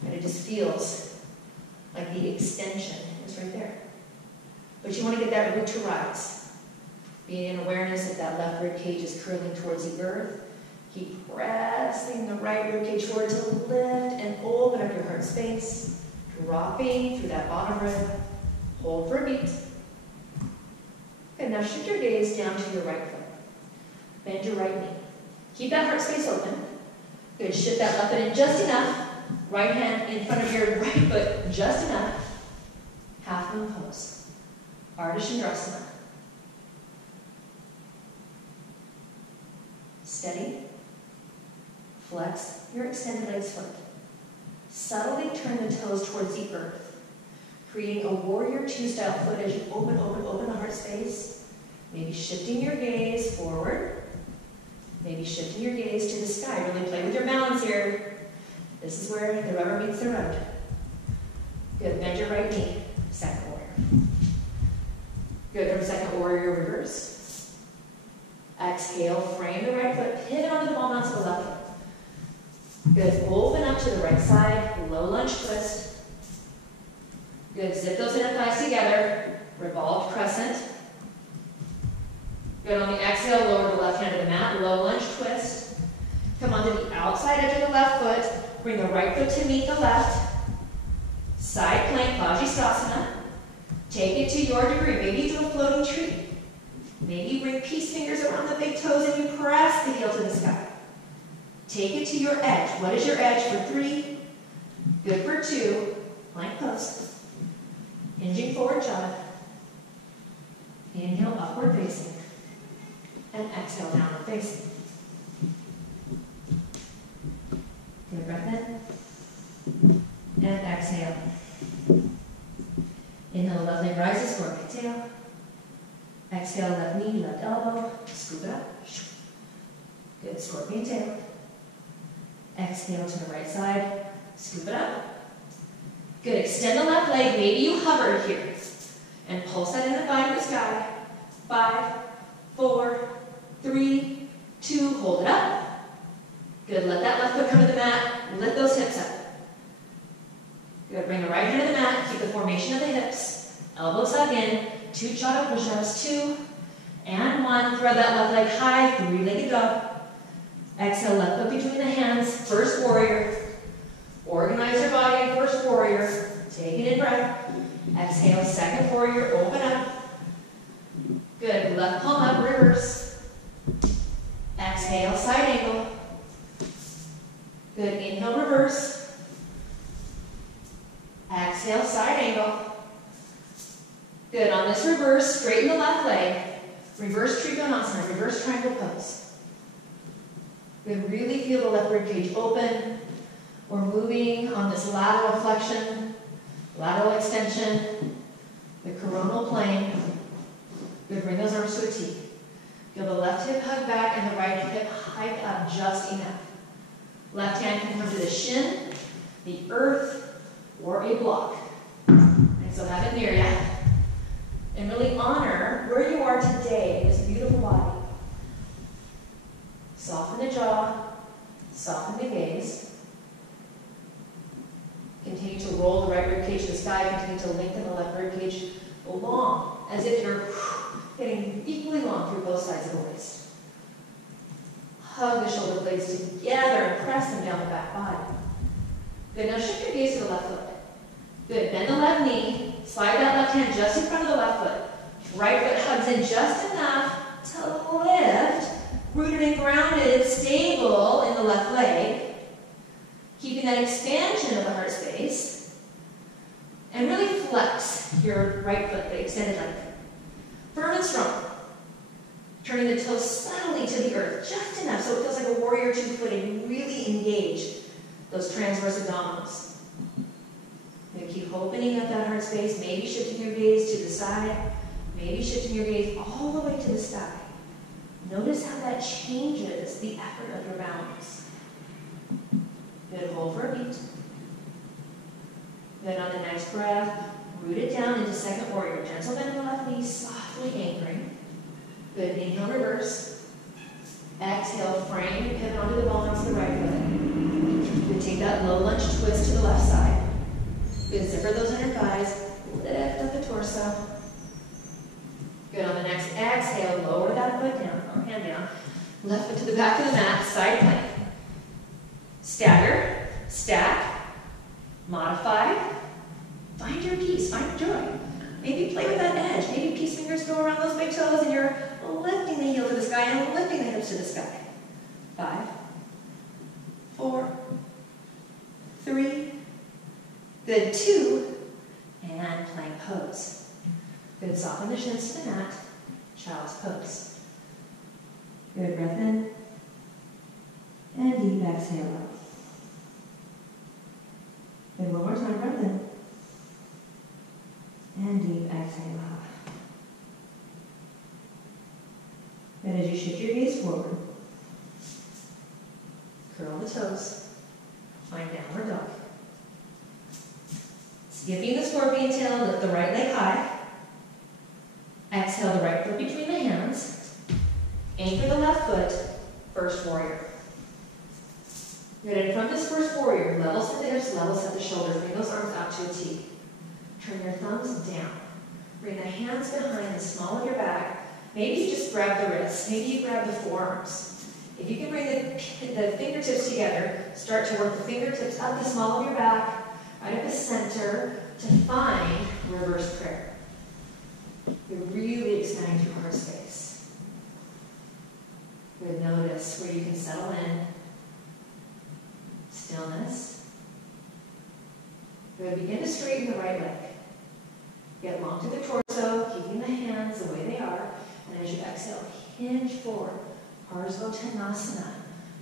And it just feels like the extension is right there. But you want to get that root to rise. Being in awareness if that left rib cage is curling towards the earth. Keep pressing the right rib cage forward to lift and open up your heart space. Dropping through that bottom rib. Hold for a beat. Good, now shift your gaze down to your right foot. Bend your right knee. Keep that heart space open. Good, shift that left foot in just enough. Right hand in front of your right foot, just enough. Half moon pose. Ardha Chandrasana. Steady. Flex your extended legs foot. Subtly turn the toes towards the earth, creating a warrior 2 style foot as you open the heart space. Maybe shifting your gaze forward. Maybe shifting your gaze to the sky. Really play with your balance here. This is where the rubber meets the road. Good, bend your right knee, second warrior. Good, from second warrior, reverse. Exhale, frame the right foot, pivot onto the ball mounts of the left foot. Good, open up to the right side, low lunge twist. Good, zip those inner thighs together, revolved crescent. Good, on the exhale, lower the left hand to the mat, low lunge twist. Come onto the outside edge of the left foot. Bring the right foot to meet the left. Side plank, Vajrasana. Take it to your degree. Maybe you do a floating tree. Maybe you bring peace fingers around the big toes and you press the heel to the sky. Take it to your edge. What is your edge for 3? Good for 2. Plank pose. Hinging forward jog. Inhale, upward facing. And exhale, downward facing. Good, breath in. And exhale. Inhale, left leg rises, scorpion tail. Exhale, left knee, left elbow. Scoop it up. Good, scorpion tail. Exhale to the right side. Scoop it up. Good, extend the left leg. Maybe you hover here. And pulse that inner thigh to the sky. 5, 4, 3, 2. Hold it up. Good, let that left foot come to the mat. Lift those hips up. Good, bring the right hand to the mat. Keep the formation of the hips. Elbows hug in. 2 chaturanga push-ups. 2 and 1. Thread that left leg high. 3-legged dog. Exhale, left foot between the hands. First warrior. Organize your body in first warrior. Take an in breath. Exhale, second warrior. Open up. Good, left palm up, reverse. Exhale, side angle. Good, inhale, reverse. Exhale, side angle. Good, on this reverse, straighten the left leg. Reverse Trikonasana, reverse triangle pose. Good, really feel the left rib cage open. We're moving on this lateral flexion, lateral extension, the coronal plane. Good, bring those arms to a T. Feel the left hip hug back and the right hip hike up just enough. Left hand can come to the shin, the earth, or a block. And so have it near you. And really honor where you are today in this beautiful body. Soften the gaze. Continue to roll the right rib cage to the sky. Continue to lengthen the left rib cage long, as if you're getting equally long through both sides of the waist. Hug the shoulder blades together and press them down the back body. Good, now shift your gaze to the left foot. Good, bend the left knee, slide that left hand just in front of the left foot. Right foot hugs in just enough to lift, rooted and grounded, stable in the left leg. Keeping that expansion of the heart space. And really flex your right foot, the extended length. Firm and strong. Turning the toes subtly to the earth, just enough so it feels like a warrior two footing. Really engage those transverse abdominals. You keep opening up that heart space, maybe shifting your gaze to the side, maybe shifting your gaze all the way to the sky. Notice how that changes the effort of your balance. Good, hold for a beat. Good, on the next breath, root it down into second warrior. Gentle bend in the left knee, softly anchoring. Good, inhale, reverse. Exhale, frame and pivot onto the ball onto the right foot. Good, take that low lunge twist to the left side. Good, zipper those inner thighs, lift up the torso. Good, on the next exhale, lower that foot down, or hand down. Left foot to the back of the mat, side plank. Stagger, stack, modify, find your peace, find joy. Maybe play with that edge. Maybe peace fingers go around those big toes and you're lifting the heel to the sky and lifting the hips to the sky. 5, 4, 3, good, 2, and plank pose. Good, soften the shins to the mat, child's pose. Good, breath in, and deep exhale out. Good, one more time, breath in. And deep exhale out. And as you shift your gaze forward, curl the toes, find downward dog. Skipping the scorpion tail, lift the right leg high. Exhale the right foot between the hands. Anchor the left foot, first warrior. Good, and from this first warrior, level set the hips, level set the shoulders. Bring those arms out to a T. Turn your thumbs down. Bring the hands behind the small of your back. Maybe you just grab the wrists. Maybe you grab the forearms. If you can bring the fingertips together, start to work the fingertips up the small of your back, right at the center, to find reverse prayer. You're really expanding your heart space. Good, notice where you can settle in. Stillness. Good, begin to straighten the right leg. Get long to the torso, keeping the hands the way they are. And as you exhale, hinge forward. Parsvottanasana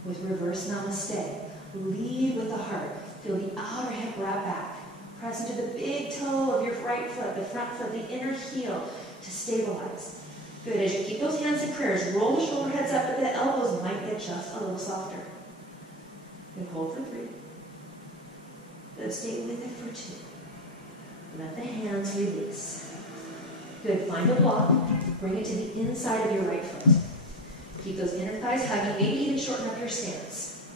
with reverse namaste. Lead with the heart. Feel the outer hip wrap back. Press into the big toe of your right foot, the front foot, the inner heel to stabilize. Good, as you keep those hands in prayers, roll the shoulder heads up, but the elbows might get just a little softer. Good, hold for 3. Good, stay with it for 2. Let the hands release. Good, find a block, bring it to the inside of your right foot. Keep those inner thighs hugging, maybe even shorten up your stance.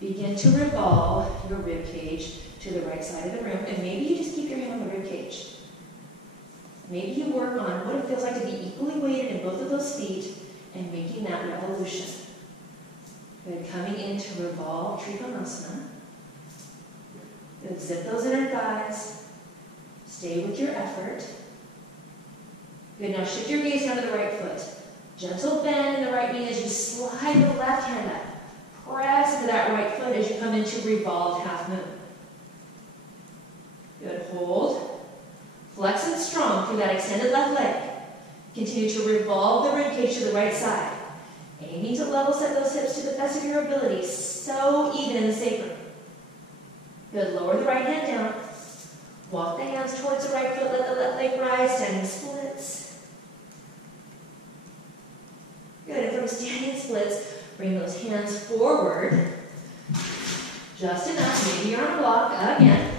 Begin to revolve your rib cage to the right side of the room, and maybe you just keep your hand on the rib cage. Maybe you work on what it feels like to be equally weighted in both of those feet and making that revolution. Good, coming into revolve Trikonasana. Good, zip those inner thighs. Stay with your effort. Good, now shift your gaze down to the right foot. Gentle bend in the right knee as you slide the left hand up. Press into that right foot as you come into revolved half moon. Good, hold. Flex and strong through that extended left leg. Continue to revolve the rib cage to the right side. Aiming to level set those hips to the best of your ability, so even in the sacrum. Good, lower the right hand down. Walk the hands towards the right foot, let the left leg rise, standing splits. Good, and from standing splits, bring those hands forward. Just enough, maybe you're on a block, again.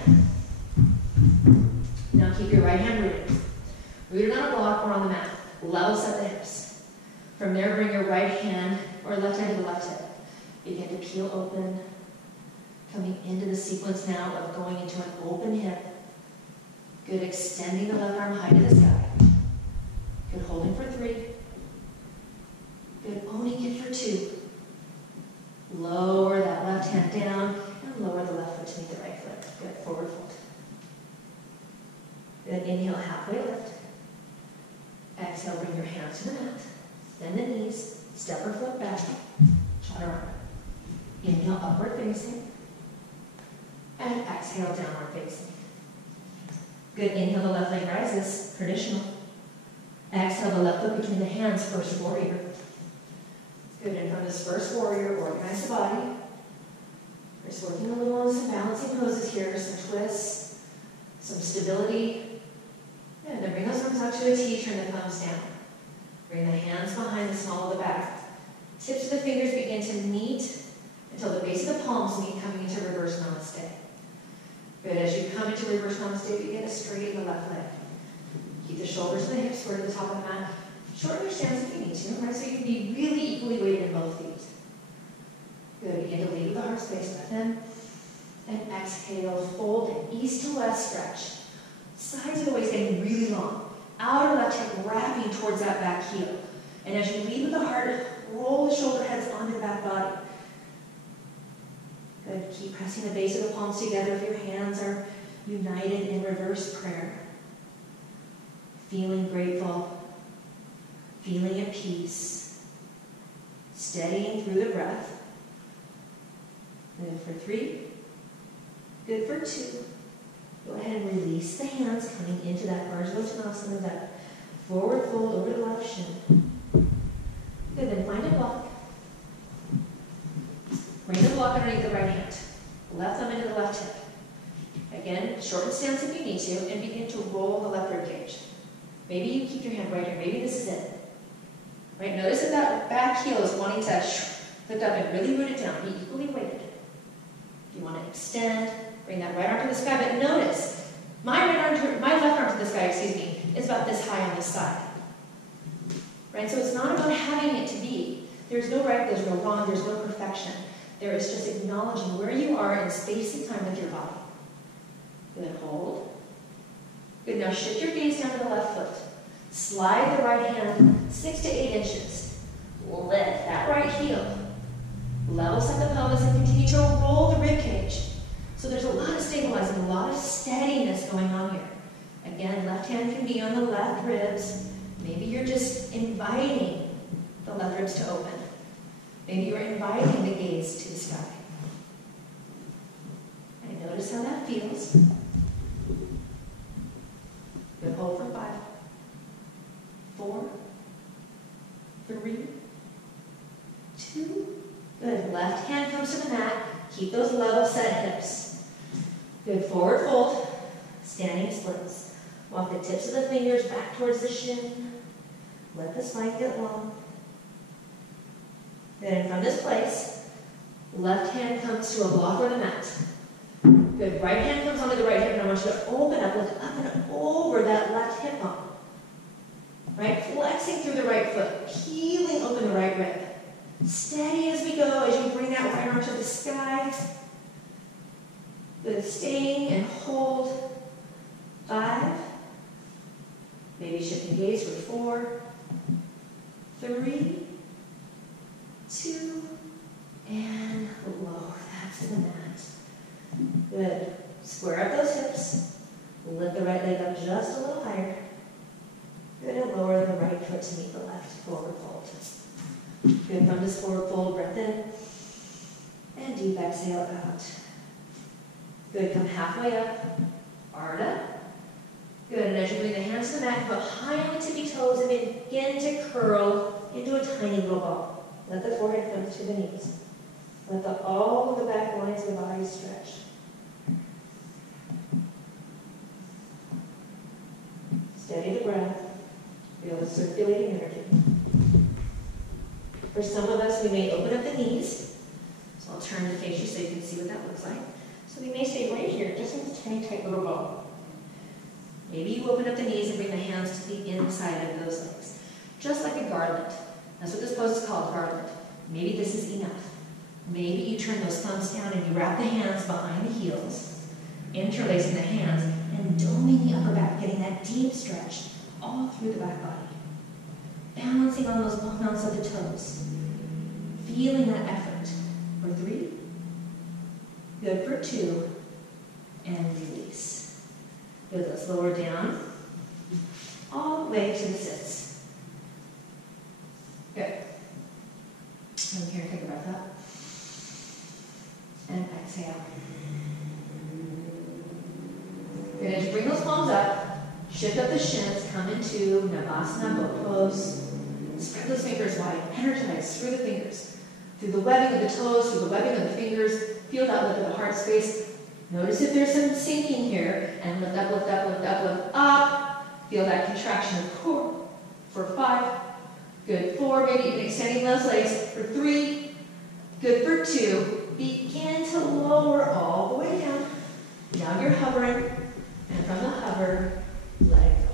Now keep your right hand rooted. Rooted on a block or on the mat. Level set the hips. From there, bring your right hand or left hand to the left hip. Begin to peel open, coming into the sequence now of going into an open hip. Good, extending the left arm high to the sky. Good, holding for 3. Good, owning it for 2. Lower that left hand down and lower the left foot to meet the right foot. Good, forward fold. Good, inhale, halfway lift. Exhale, bring your hands to the mat. Bend the knees, step or flip back, chaturanga. Inhale, upward facing. And exhale, downward facing. Good, inhale, the left leg rises, traditional. Exhale, the left foot between the hands, first warrior. Good, and from this first warrior, organize the body. We're just working a little on some balancing poses here, some twists, some stability. Good, then bring those arms out to a T, turn the thumbs down. Bring the hands behind the small of the back. Tips of the fingers begin to meet until the base of the palms meet, coming into reverse namaste. Good, as you come into reverse namaste, begin to straighten the left leg. Keep the shoulders and the hips square to the top of the mat. Shorten your stance if you need to, right? So you can be really equally weighted in both feet. Good, begin to lead with the heart space, left in. And exhale, fold and east to west stretch. Sides of the waist getting really long. Outer left hip wrapping towards that back heel. And as you lead with the heart, roll the shoulder heads onto the back body. Good, keep pressing the base of the palms together if your hands are united in reverse prayer. Feeling grateful, feeling at peace, steadying through the breath. Good for 3, good for 2. Go ahead and release the hands, coming into that Urdhva, that forward fold over the left shin. Good, then find a block. Bring the block underneath the right hand. Left thumb into the left hip. Again, shorten stance if you need to, and begin to roll the left rib cage. Maybe you keep your hand right here. Maybe this is it. Right? Notice that that back heel is wanting to lift up and really root it down. Be equally weighted. If you want to extend, bring that right arm to the sky. But notice, my left arm to the sky, is about this high on this side. Right? So it's not about having it to be. There's no right, there's no wrong, there's no perfection. There is just acknowledging where you are in space and time with your body. Good, hold. Good, now shift your gaze down to the left foot. Slide the right hand 6 to 8 inches. Lift that right heel. Level set the pelvis and continue to roll the rib cage. So there's a lot of stabilizing, a lot of steadiness going on here. Again, left hand can be on the left ribs. Maybe you're just inviting the left ribs to open. Maybe you're inviting the gaze to the sky. And notice how that feels. Good, hold for 5, 4, 3, 2. Good, left hand comes to the mat. Keep those level set hips. Good, forward fold, standing splits. Walk the tips of the fingers back towards the shin. Let the spine get long. Then from this place, left hand comes to a block or the mat. Good, right hand comes onto the right hip, and I want you to open up, look up and over that left hip bone. Right, flexing through the right foot, peeling open the right rib. Steady as we go as you bring that right arm to the sky. Good, staying and hold. 5. Maybe shifting gaze for 4, 3, 2, and lower that to the mat. Good. Square up those hips. Lift the right leg up just a little higher. Good, and lower the right foot to meet the left. Forward fold. Good, from this forward fold, breath in. And deep exhale out. Good, come halfway up. Ardha. Good, and as you bring the hands to the mat, put high on the tippy toes and begin to curl into a tiny little ball. Let the forehead come to the knees. Let all of the back lines of the body stretch. Steady the breath. Feel the circulating energy. For some of us, we may open up the knees. So I'll turn to face you so you can see what that looks like. So we may stay right here, just in this tiny, tight little ball. Maybe you open up the knees and bring the hands to the inside of those legs. Just like a garland. That's what this pose is called, garland. Maybe this is enough. Maybe you turn those thumbs down and you wrap the hands behind the heels, interlacing the hands and doming the upper back, getting that deep stretch all through the back body. Balancing on those ball mounts of the toes. Feeling that effort. For 3. Good for 2. And release. Good, let's lower down. All the way to the sits. Good. From here, take a breath up. And exhale. Good, as you bring those palms up, shift up the shins, come into Navasana boat pose. Spread those fingers wide, energize through the fingers. Through the webbing of the toes, through the webbing of the fingers, feel that lift of the heart space. Notice if there's some sinking here, and lift up, lift up, lift up, lift up. Feel that contraction of core. For 5. Good. 4, maybe even extending those legs. For 3. Good for 2. Begin to lower all the way down. Now you're hovering, and from the hover, let it go.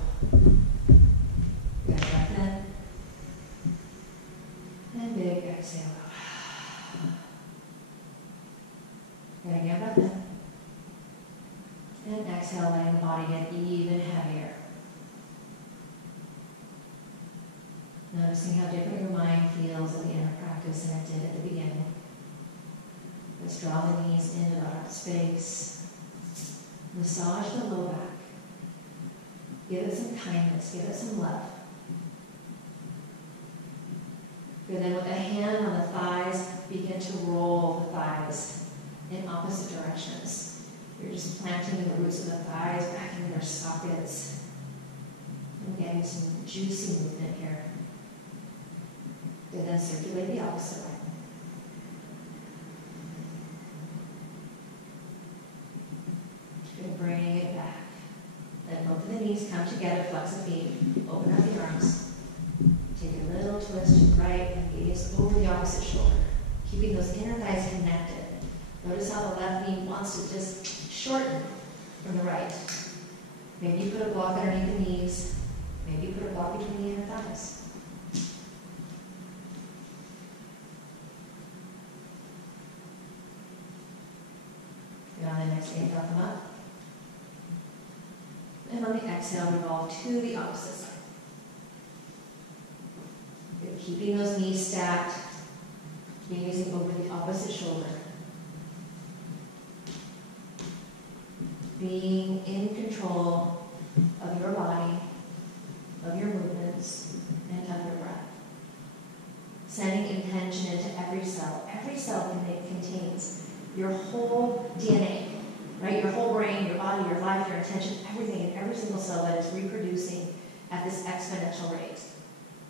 Good, breath in. And big exhale out. Good, again, breath in. And exhale, letting the body get even heavier. Noticing how different your mind feels at the end of practice than it did at the beginning. Let's draw the knees into the heart space. Massage the low back. Give it some kindness. Give it some love. Good. Then with a hand on the thighs, begin to roll the thighs in opposite directions. You're just planting the roots of the thighs back into their sockets. And getting some juicy movement here. Good. Then circulate the opposite way. Good. Bring it back. Let both of the knees come together, flex the feet, open up the arms. Take a little twist to the right and gaze over the opposite shoulder. Keeping those inner thighs connected. Notice how the left knee wants to just shorten from the right. Maybe you put a block underneath the knees. Maybe you put a block between the inner thighs. And on the next inhale, come up. And on the exhale, revolve to the opposite side. Good. Keeping those knees stacked, gazing over the opposite shoulder. Being in control of your body, of your movements, and of your breath. Sending intention into every cell. Every cell contains your whole DNA. Right? Your whole brain, your body, your life, your intention, everything in every single cell that is reproducing at this exponential rate.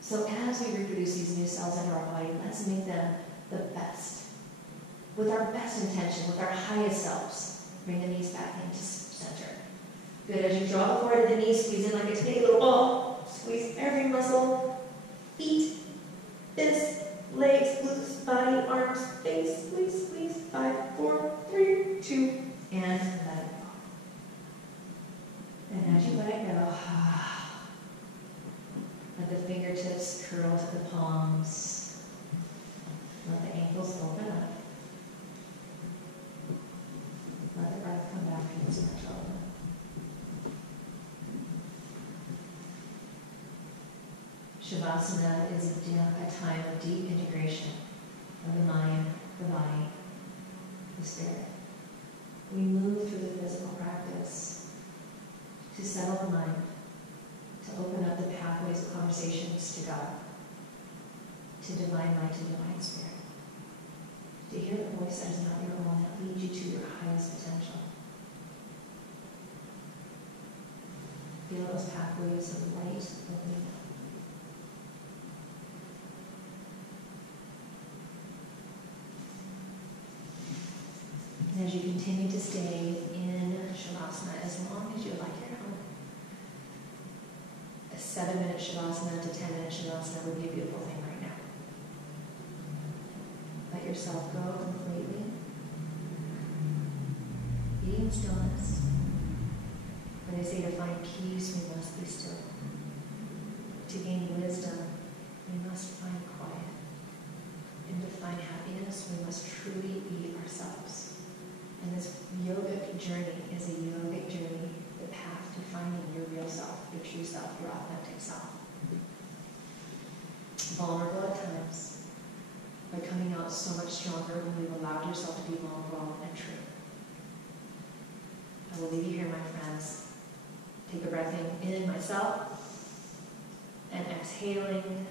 So as we reproduce these new cells into our body, let's make them the best. With our best intention, with our highest selves. Bring the knees back into center. Good. As you draw the forward of the knees, squeeze in like a tiny little ball. Squeeze every muscle. Feet, fists, legs, glutes, body, arms, face. Squeeze, squeeze. 5, 4, 3, 2, and let it go. And as you let it go, let the fingertips curl to the palms. Let the ankles open up. Let the breath come back into natural. Shavasana is a time of deep integration of the mind, the body, the spirit. We move through the physical practice to settle the mind, to open up the pathways of conversations to God, to divine light, to divine spirit, to hear the voice that is not your own, that leads you to your highest potential. Feel those pathways of light opening up. And as you continue to stay in Shavasana as long as you like it, a 7-minute Shavasana to 10-minute Shavasana would be a beautiful thing right now. Let yourself go completely. Be in stillness. When they say to find peace, we must be still. To gain wisdom, we must find quiet. And to find happiness, we must truly be ourselves. And this yogic journey is a yogic journey, the path to finding your real self, your true self, your authentic self. Vulnerable at times, but coming out so much stronger when you've allowed yourself to be vulnerable and true. I will leave you here, my friends. Take a breath in myself, and exhaling.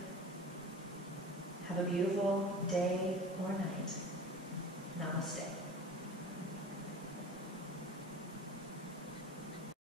Have a beautiful day or night.